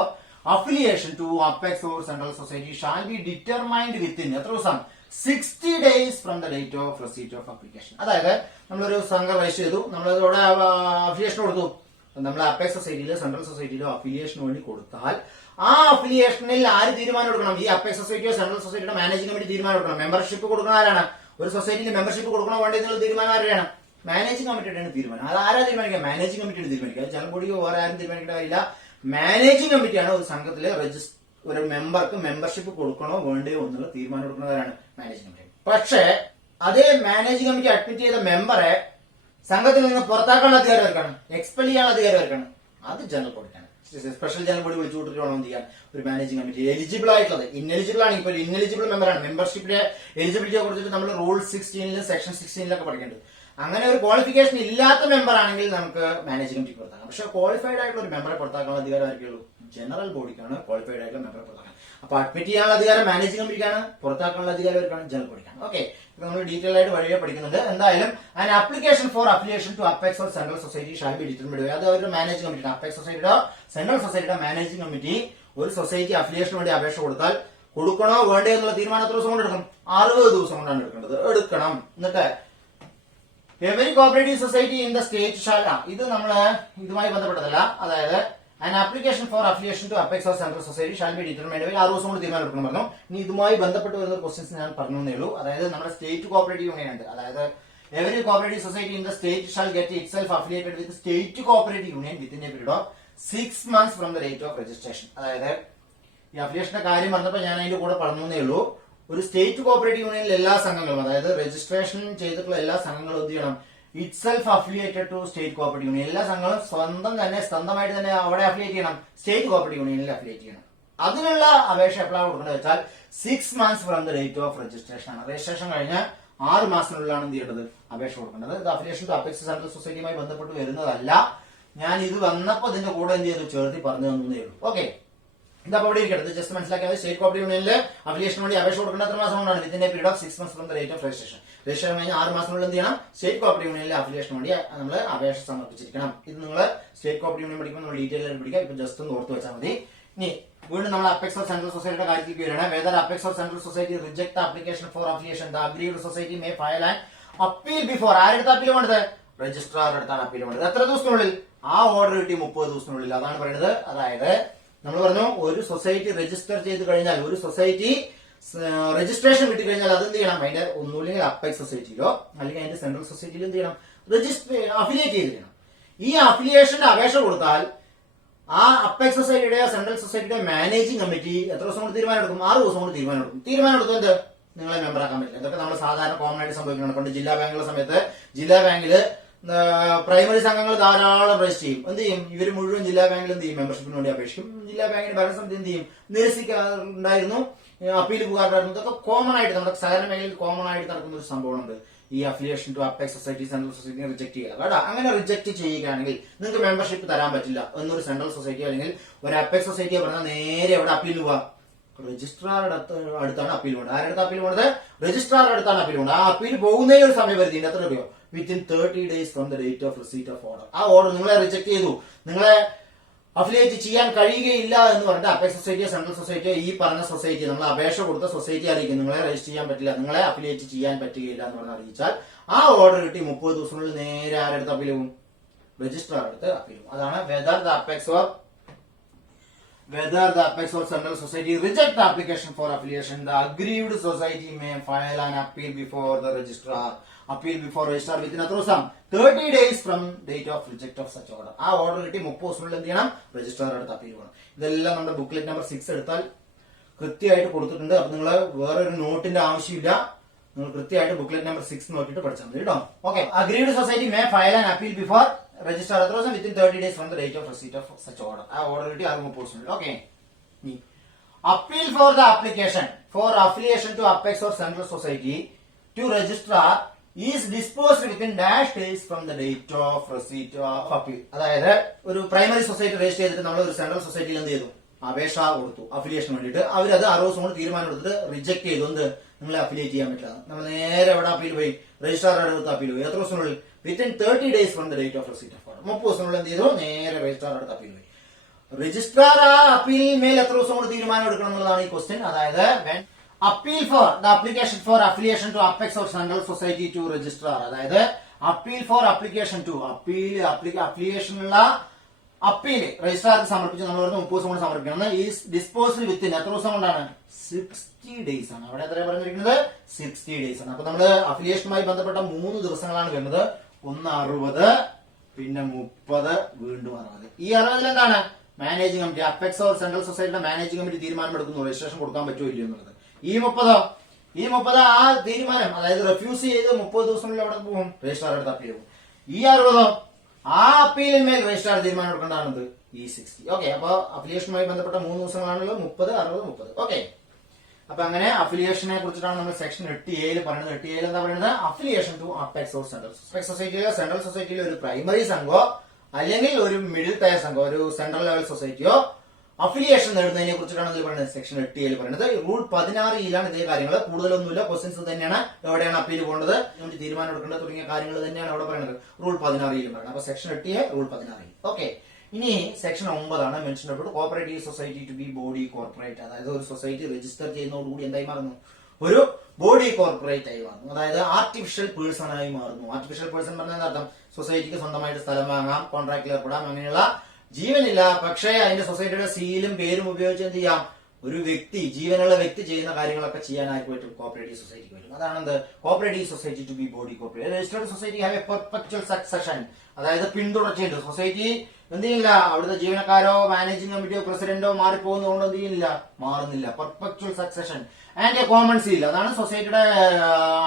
affiliation to apex or central society shall be determined within എത്ര ദിവസം, 60 days from the date of receipt of application. അതായത് നമ്മളൊരു സംഘം രജിസ്റ്റർ ചെയ്തു, നമ്മളതോടെ അഫിലിയേഷൻ കൊടുത്തു, നമ്മൾ അപ്പെക്സ് സൊസൈറ്റിയിലോ സെൻട്രൽ സൊസൈറ്റിയിലോ അഫിലിയേഷന് വേണ്ടി കൊടുത്താൽ ആ അഫിലിയേഷനിൽ ആര് തീരുമാനം എടുക്കണം? ഈ അപ്പെക്സ് സൊസൈറ്റിയോ സെൻട്രൽ സൊസൈറ്റിയുടെ മാനേജിംഗ് കമ്മിറ്റി തീരുമാനം എടുക്കണം. മെമ്പർഷിപ്പ് കൊടുക്കുന്ന ആരാണ്? ഒരു സൊസൈറ്റിയിൽ മെമ്പർഷിപ്പ് കൊടുക്കണോ വേണ്ടേ എന്നുള്ള തീരുമാനം ആരാണ്? മാനേജിംഗ് കമ്മിറ്റിയുടെ തീരുമാനം. അത് ആരാ തീരുമാനിക്കുക? മാനേജിംഗ് കമ്മിറ്റിയുടെ തീരുമാനിക്കുക. ജനറൽ ബോഡിയോ വേറെ ആരും തീരുമാനിക്കേണ്ട കാര്യമില്ല. മാനേജിംഗ് കമ്മിറ്റിയാണ് ഒരു സംഘത്തിലെ ഒരു മെമ്പർക്ക് മെമ്പർഷിപ്പ് കൊടുക്കണോ വേണ്ടയോ എന്നുള്ള തീരുമാനം എടുക്കുന്നവരാണ് മാനേജിംഗ് കമ്മിറ്റി. പക്ഷേ അതേ മാനേജിംഗ് കമ്മിറ്റി അഡ്മിറ്റ് ചെയ്ത മെമ്പറെ സംഘത്തിൽ നിന്ന് പുറത്താക്കാനുള്ള അധികാരം ആർക്കാണ്? എക്സ്പെൽ ചെയ്യാനുള്ള അധികാരം ആർക്കാണ്? അത് ജനറൽ ബോഡിക്കാണ്. സ്പെഷ്യൽ ജനറൽ ബോഡി വിളിച്ചു കൂട്ടിട്ട് വേണം ചെയ്യാൻ ഒരു മാനേജിംഗ് കമ്മിറ്റി. എലിജിബിൾ ആയിട്ടുള്ളത് ഇന്നെലിജിബിൾ ആണ്. ഇപ്പോൾ ഇന്നെലിജിബിൾ മെമ്പറാണ്. മെമ്പർഷിപ്പിന്റെ എലിജിബിലിറ്റിയെ കുറിച്ചിട്ട് നമ്മൾ റൂൾ 16 സെക്ഷൻ 16 പഠിക്കേണ്ടത്. അങ്ങനെ ഒരു ക്വാളിഫിക്കേഷൻ ഇല്ലാത്ത മെമ്പർ ആണെങ്കിൽ നമുക്ക് മാനേജിംഗ് കമ്മിറ്റി പുറത്താക്കാം. പക്ഷെ ക്വാളിഫൈഡ് ആയിട്ടുള്ള ഒരു മെമ്പറെ പുറത്താക്കാനുള്ള അധികാരം ആയിരിക്കുള്ളൂ ജനറൽ ബോഡിക്കാണ്. ക്വാളിഫൈഡ് ആയിട്ടുള്ള മെമ്പറെ പുറത്താക്കാൻ. അപ്പൊ അഡ്മിറ്റ് ചെയ്യാനുള്ള അധികാരം മാനേജിംഗ് കമ്മിറ്റിക്കാണ്, പുറത്താക്കാനുള്ള അധികാരം ആർക്കാണ്? ജനറൽ ബോഡിക്കാണ്. ഓക്കെ, ഇത് നമ്മൾ ഡീറ്റെയിൽ ആയിട്ട് വഴിയെ പഠിക്കുന്നുണ്ട്. എന്തായാലും an application for affiliation to apex or central society shall be determined. അത് അവരുടെ മാനേജിംഗ് കമ്മിറ്റി, അപ്പെക്സ് സൊസൈറ്റിയുടെ സെൻട്രൽ സൊസൈറ്റിയുടെ മാനേജിംഗ് കമ്മിറ്റി ഒരു സൊസൈറ്റി അഫിലിയേഷന് വേണ്ടി അപേക്ഷ കൊടുത്താൽ കൊടുക്കണോ വേണ്ടേ എന്നുള്ള തീരുമാനം എത്ര ദിവസം കൊണ്ട് എടുക്കും? 60 ദിവസം കൊണ്ടാണ് എടുക്കേണ്ടത്. എടുക്കണം. എന്നിട്ട് every cooperative society in the state shall, ഇത് നമ്മള് ഇതുമായി ബന്ധപ്പെട്ടതല്ല. അതായത് an application for affiliation to apex or central society shall be determined 6 ദിവസം കൊണ്ട് തീരുമാനം എടുക്കണം പറഞ്ഞു. ഇനി ഇതുമായി ബന്ധപ്പെട്ട് വരുന്ന ക്വസ്റ്റ്യൻസ് ഞാൻ പറഞ്ഞേ ഉള്ളൂ. അതായത് നമ്മുടെ സ്റ്റേറ്റ് കോപ്പറേറ്റീവ് യൂണിയൻ ഉണ്ട്. അതായത് every cooperative society in the state shall get it self affiliated with state cooperative union within A period of 6 months from the date of registration. അതായത് ഈ അഫിലിയേഷന്റെ കാര്യം പറഞ്ഞപ്പോൾ ഞാൻ അതിന്റെ കൂടെ പറഞ്ഞേ ഉള്ളൂ. ഒരു സ്റ്റേറ്റ് കോപ്പറേറ്റീവ് യൂണിയനിൽ എല്ലാ സംഘങ്ങളും, അതായത് രജിസ്ട്രേഷൻ ചെയ്തിട്ടുള്ള എല്ലാ സംഘങ്ങളും എന്ത് ചെയ്യണം? Itself affiliated to state cooperative union. എല്ലാ സംഘങ്ങളും സ്വന്തമായിട്ട് തന്നെ അവിടെ അഫിലിയേറ്റ് ചെയ്യണം, സ്റ്റേറ്റ് കോപ്പറേറ്റീവ് യൂണിയനിൽ അഫിലിയേറ്റ് ചെയ്യണം. അതിനുള്ള അപേക്ഷ എപ്പോഴാണ് കൊടുക്കേണ്ടത് വെച്ചാൽ 6 months from the date of registration ആണ്. രജിസ്ട്രേഷൻ കഴിഞ്ഞ 6 മാസത്തിനുള്ളിലാണ് എന്ത് ചെയ്യേണ്ടത്? അപേക്ഷ കൊടുക്കേണ്ടത്. ഇത് അഫിലിയേഷൻ ടു അപ്പെക്സ് സെൻട്രൽ സൊസൈറ്റിയുമായി ബന്ധപ്പെട്ട് വരുന്നതല്ല. ഞാൻ ഇത് വന്നപ്പോൾ ഇതിന്റെ കൂടെ എന്ത് ചെയ്തു? ചേർത്തി പറഞ്ഞു തന്നേ ഉള്ളൂ. ഓക്കെ, ഇതാ അവിടെ ഇരിക്കട്ടെ. ജസ്റ്റ് മനസ്സിലാക്കിയത് സ്റ്റേറ്റ് കോപ്പറേറ്റീവ് യൂണിയനിൽ അഫിലിയേഷൻ വേണ്ടി അപേക്ഷ കൊടുക്കേണ്ട എത്ര മാസം കൊണ്ടാണ്? Within A period of 6 months from the date of registration. Registration കഴിഞ്ഞ 6 മാസത്തിനുള്ളിൽ എന്ത് ചെയ്യണം? സ്റ്റേറ്റ് കോപ്പറേറ്റീവ് യൂണിയനിലെ അഫിലിയേഷൻ വേണ്ടി നമ്മൾ അപേക്ഷ സമർപ്പിച്ചിരിക്കണം. ഇത് നിങ്ങൾ സ്റ്റേറ്റ് കോപ്പറേറ്റീവ് യൂണിയൻ പഠിക്കുമ്പോൾ നമ്മൾ ഡീറ്റെയിൽ ആയിട്ട് പഠിക്കാം. ഇപ്പൊ ജസ്റ്റ് ഒന്ന് ഓർത്ത് വെച്ചാൽ മതി. ഇനി വീണ്ടും നമ്മൾ അപ്പെക്സ് ഓർ സെൻട്രൽ സൊസൈറ്റിയുടെ കാര്യത്തിലേക്ക് വരികയാണ്. Whether apex or central society reject application for affiliation the agreed society may file and appeal before. ആരെടുത്ത അപ്പീൽ വേണ്ടത്? രജിസ്ട്രാർ അടുത്താണ് അപ്പീൽ വേണ്ടത്. എത്ര ദിവസത്തിനുള്ളിൽ? ആ ഓർഡർ കിട്ടി 30 ദിവസത്തിനുള്ളിൽ. അതാണ് പറയുന്നത്. അതായത് നമ്മൾ പറഞ്ഞു ഒരു സൊസൈറ്റി രജിസ്റ്റർ ചെയ്ത് കഴിഞ്ഞാൽ, ഒരു സൊസൈറ്റി രജിസ്ട്രേഷൻ കിട്ടി കഴിഞ്ഞാൽ അതെന്ത് ചെയ്യണം? അതിന്റെ ഒന്നുമില്ലെങ്കിൽ അപ്പെക്സ് സൊസൈറ്റിയിലോ അല്ലെങ്കിൽ അതിന്റെ സെൻട്രൽ സൊസൈറ്റിയിലോ എന്ത് ചെയ്യണം? അഫിലിയേറ്റ് ചെയ്തിരിക്കണം. ഈ അഫിലിയേഷന്റെ അപേക്ഷ കൊടുത്താൽ ആ അപ്പെക്സ് സൊസൈറ്റിയുടെയോ സെൻട്രൽ സൊസൈറ്റിയുടെ മാനേജിംഗ് കമ്മിറ്റി എത്ര ദിവസം കൊണ്ട് തീരുമാനം എടുക്കും? 6 ദിവസം കൊണ്ട് തീരുമാനം എടുക്കും. തീരുമാനം എടുക്കും എന്ത്? നിങ്ങളെ മെമ്പറാക്കാൻ പറ്റില്ല. ഇതൊക്കെ നമ്മൾ സാധാരണ കോമൺ ആയിട്ട് സംഭവിക്കണം. പണ്ട് ജില്ലാ ബാങ്കുള്ള സമയത്ത് ജില്ലാ ബാങ്കില് പ്രൈമറി സംഘങ്ങൾ ധാരാളം രജിസ്റ്റർ ചെയ്യും. എന്ത് ചെയ്യും? ഇവർ മുഴുവൻ ജില്ലാ ബാങ്കിൽ എന്ത് ചെയ്യും? മെമ്പർഷിപ്പിന് വേണ്ടി അപേക്ഷിക്കും. ജില്ലാ ബാങ്കിന്റെ ഭരണസമിതി എന്ത് ചെയ്യും? നിരസിക്കാറുണ്ടായിരുന്നു, അപ്പീൽ പോകാറുണ്ടായിരുന്നു. ഇതൊക്കെ കോമൺ ആയിട്ട് നമ്മുടെ സഹകരണ മേഖലയിൽ കോമൺ ആയിട്ട് നടക്കുന്ന ഒരു സംഭവമുണ്ട്. ഈ affiliation to apex society central society reject ചെയ്യുക. കേട്ടോ, അങ്ങനെ റിജക്ട് ചെയ്യുകയാണെങ്കിൽ നിങ്ങൾക്ക് മെമ്പർഷിപ്പ് തരാൻ പറ്റില്ല എന്നൊരു സെൻട്രൽ സൊസൈറ്റി അല്ലെങ്കിൽ ഒരു അപ്പെക്സ് സൊസൈറ്റിയെ പറഞ്ഞാൽ നേരെ എവിടെ അപ്പീൽ പോവാ? രജിസ്ട്രാറുടെ അടുത്താണ് അപ്പീൽ വേണ്ടത്. ആരുടെ അപ്പീൽ വേണ്ടത്? രജിസ്ട്രാറുടെ അടുത്താണ് അപ്പീൽ വേണ്ടത്. ആ അപ്പീൽ പോകുന്നതിന് ഒരു സമയപരിധി ഉണ്ട്. എത്ര രൂപയോ? Within 30 days from the date of receipt of order. ആ ഓർഡർ നിങ്ങളെ റിജക്ട് ചെയ്തു, നിങ്ങളെ അഫിലിയേറ്റ് ചെയ്യാൻ കഴിയുകയില്ല എന്ന് പറഞ്ഞിട്ട് അപ്പെക്സ് സൊസൈറ്റിയോ സെൻട്രൽ സൊസൈറ്റിയോ ഈ പറഞ്ഞ സൊസൈറ്റി നമ്മൾ അപേക്ഷ കൊടുത്ത സൊസൈറ്റി അറിയിക്കും നിങ്ങളെ രജിസ്റ്റർ ചെയ്യാൻ പറ്റില്ല, നിങ്ങളെ അഫിലിയേറ്റ് ചെയ്യാൻ പറ്റുകയില്ല എന്ന് പറഞ്ഞ് അറിയിച്ചാൽ ആ ഓർഡർ കിട്ടി 30 ദിവസത്തിനുള്ളിൽ നേരെ ആരെടുത്ത് അപ്പീൽ പോകും? രജിസ്ട്രാർ അടുത്ത് അപ്പീൽ പോകും. അതാണ് whether the apex or central society reject the application for affiliation, the aggrieved society may file an appeal before the registrar. Appeal before registrar within എത്ര ദിവസം? 30 days from date of reject of such order. ആ order കിട്ടി 30 ദിവസത്തിനുള്ളിൽ എന്ത് ചെയ്യണം? Registrar അടുത്ത് appeal ചെയ്യണം. ഇതെല്ലാം നമ്മുടെ ബുക്ക്ലെറ്റ് നമ്പർ 6 എടുത്താൽ കൃത്യമായിട്ട് കൊടുത്തിട്ടുണ്ട്. അപ്പൊ നിങ്ങൾ വേറൊരു നോട്ടിന്റെ ആവശ്യമില്ല. നിങ്ങൾ കൃത്യമായിട്ട് ബുക്ക്ലെറ്റ് നമ്പർ 6 നോക്കിയിട്ട് പഠിച്ചാൽ മതി കേട്ടോ. Okay, aggrieved society may file an appeal before register എത്ര ദിവസം? Within 30 days from the date of receipt of such order. ആ ഓർഡർ കിട്ടി 30%. Okay, appeal for the application for affiliation to apex or central society to registrar is disposed within dash days from the date of receipt of appeal. അതായത് ഒരു primary society register ചെയ്തിട്ട് നമ്മൾ ഒരു central സൊസൈറ്റിയിൽ എന്ത് ചെയ്തു? അപേക്ഷ കൊടുത്തു അഫിലിയേഷൻ വേണ്ടിയിട്ട്. അവരത് 60 ദിവസം കൊണ്ട് തീരുമാനം എടുത്തിട്ട് റിജക്ട് ചെയ്തു. എന്ത്? നിങ്ങളെ അഫിലിയേറ്റ് ചെയ്യാൻ പറ്റില്ല. നമ്മൾ നേരെ എവിടെ അപ്പീൽ പോയി? രജിസ്ട്രാറുടെ അടുത്ത് അപ്പീൽ പോയി. എത്ര ദിവസത്തിനുള്ളിൽ? Within 30 days from the date of receipt of order. 30 ദിവസത്തിനുള്ളിൽ എന്ത് ചെയ്തു? നേരെ രജിസ്ട്രാറുടെ അടുത്ത് അപ്പീൽ പോയി. രജിസ്ട്രാർ ആ അപ്പീൽ മേൽ എത്ര ദിവസം കൊണ്ട് തീരുമാനം എടുക്കണം എന്നുള്ളതാണ് ഈ ക്വസ്റ്റ്യൻ. അതായത് appeal for the application for affiliation to apex or central society to registrar. അതായത് അപ്പീൽ ഫോർ അപ്ലിക്കേഷൻ ടു അഫിലിയേഷനുള്ള അപ്പീൽ രജിസ്ട്രാർക്ക് സമർപ്പിച്ച് നമ്മൾ 30 ദിവസം കൊണ്ട് സമർപ്പിക്കണം. ഈ ഡിസ്പോസൽ വിത്തിൻ എത്ര ദിവസം കൊണ്ടാണ്? 60 ഡേയ്സ് ആണ്. അവിടെ എത്ര പറഞ്ഞിരിക്കുന്നത്? 60 ഡേയ്സ് ആണ്. അപ്പൊ നമ്മള് അഫിലിയേഷനുമായി ബന്ധപ്പെട്ട 3 ദിവസങ്ങളാണ് വരുന്നത്. ഒന്ന് 60, പിന്നെ 30, വീണ്ടും 60. ഈ 60 എന്താണ്? Managing committee, apex or central സൊസൈറ്റിയുടെ മാനേജിംഗ് കമ്മിറ്റി തീരുമാനമെടുക്കുന്നു രജിസ്ട്രേഷൻ കൊടുക്കാൻ പറ്റുമോ ഇല്ലയോ എന്നുള്ളത്. ഈ 30 ആ തീരുമാനം, അതായത് റെഫ്യൂസ് ചെയ്ത് 30 ദിവസങ്ങളിൽ അവിടെ പോകും, രജിസ്ട്രാർ അടുത്ത് അപ്പീൽ പോകും. ഈ 60 ആ അപ്പീലിന്മേൽ രജിസ്ട്രാർ തീരുമാനം എടുക്കേണ്ടതാണത് ഈ 60. ഓക്കെ, അപ്പൊ അഫിലിയേഷനുമായി ബന്ധപ്പെട്ട 3 ദിവസങ്ങളാണല്ലോ, 30, 60, 30. ഓക്കെ, അപ്പൊ അങ്ങനെ അഫിലിയേഷനെ കുറിച്ചിട്ടാണ് നമ്മൾ സെക്ഷൻ 8A പറയുന്നത്. 8A എന്താ പറയുന്നത്? Affiliation to apex or central സൊസൈറ്റിയിലോ സെൻട്രൽ സൊസൈറ്റിയിലോ ഒരു പ്രൈമറി സംഘമോ അല്ലെങ്കിൽ ഒരു മിഡിൽ ടയർ സംഘമോ ഒരു സെൻട്രൽ ലെവൽ സൊസൈറ്റിയോ അഫിലിയേഷൻ നേടുന്നതിനെ കുറിച്ചിട്ടാണ് ഇതിൽ പറയുന്നത്. സെക്ഷൻ 8A പറയുന്നത്. റൂൾ 16 ഇതേ കാര്യങ്ങൾ, കൂടുതലൊന്നുമില്ല, ക്വസ്റ്റ്യൻസ് തന്നെയാണ്. എവിടെയാണ് അപ്പീൽ പോകേണ്ടത്, തീരുമാനം എടുക്കേണ്ടത് തുടങ്ങിയ കാര്യങ്ങൾ തന്നെയാണ് അവിടെ പറയുന്നത്. റൂൾ 16 പറയുന്നത്. അപ്പൊ സെക്ഷൻ 8A, റൂൾ 16. ഓക്കെ, ഇനി section 9 mention about cooperative society to be body corporate. അതായത് ഒരു സൊസൈറ്റി രജിസ്റ്റർ ചെയ്യുന്നതോടുകൂടി എന്തായി മാറുന്നു? ഒരു ബോഡി കോർപ്പറേറ്റ് ആയി മാറുന്നു. അതായത് ആർട്ടിഫിഷ്യൽ പേഴ്സൺ ആയി മാറുന്നു. ആർട്ടിഫിഷ്യൽ പേഴ്സൺ പറഞ്ഞാൽ അർത്ഥം സൊസൈറ്റിക്ക് സ്വന്തമായിട്ട് സ്ഥലം വാങ്ങാം, കോൺട്രാക്റ്റിൽ ഏർപ്പെടാം, അങ്ങനെയുള്ള ജീവനില്ല, പക്ഷേ അതിന്റെ സൊസൈറ്റിയുടെ സീലും പേരും ഉപയോഗിച്ച് എന്ത് ചെയ്യാം? ഒരു വ്യക്തി, ജീവനുള്ള വ്യക്തി ചെയ്യുന്ന കാര്യങ്ങളൊക്കെ ചെയ്യാനായിട്ട് പറ്റും, കോപ്പറേറ്റീവ് സൊസൈറ്റിക്ക് പറ്റും. അതാണെന്ത്? Cooperative society to be body corporate. Registered society have a perpetual succession. അതായത് പിന്തുടർച്ചയുണ്ട്. സൊസൈറ്റി എന്ത് ചെയ്യില്ല, അവിടുത്തെ ജീവനക്കാരോ മാനേജിംഗ് കമ്മിറ്റിയോ പ്രസിഡന്റോ മാറിപ്പോകുന്നതുകൊണ്ട് എന്ത് ചെയ്യില്ല, മാറുന്നില്ല. Perpetual succession and a common seal. അതാണ് സൊസൈറ്റിയുടെ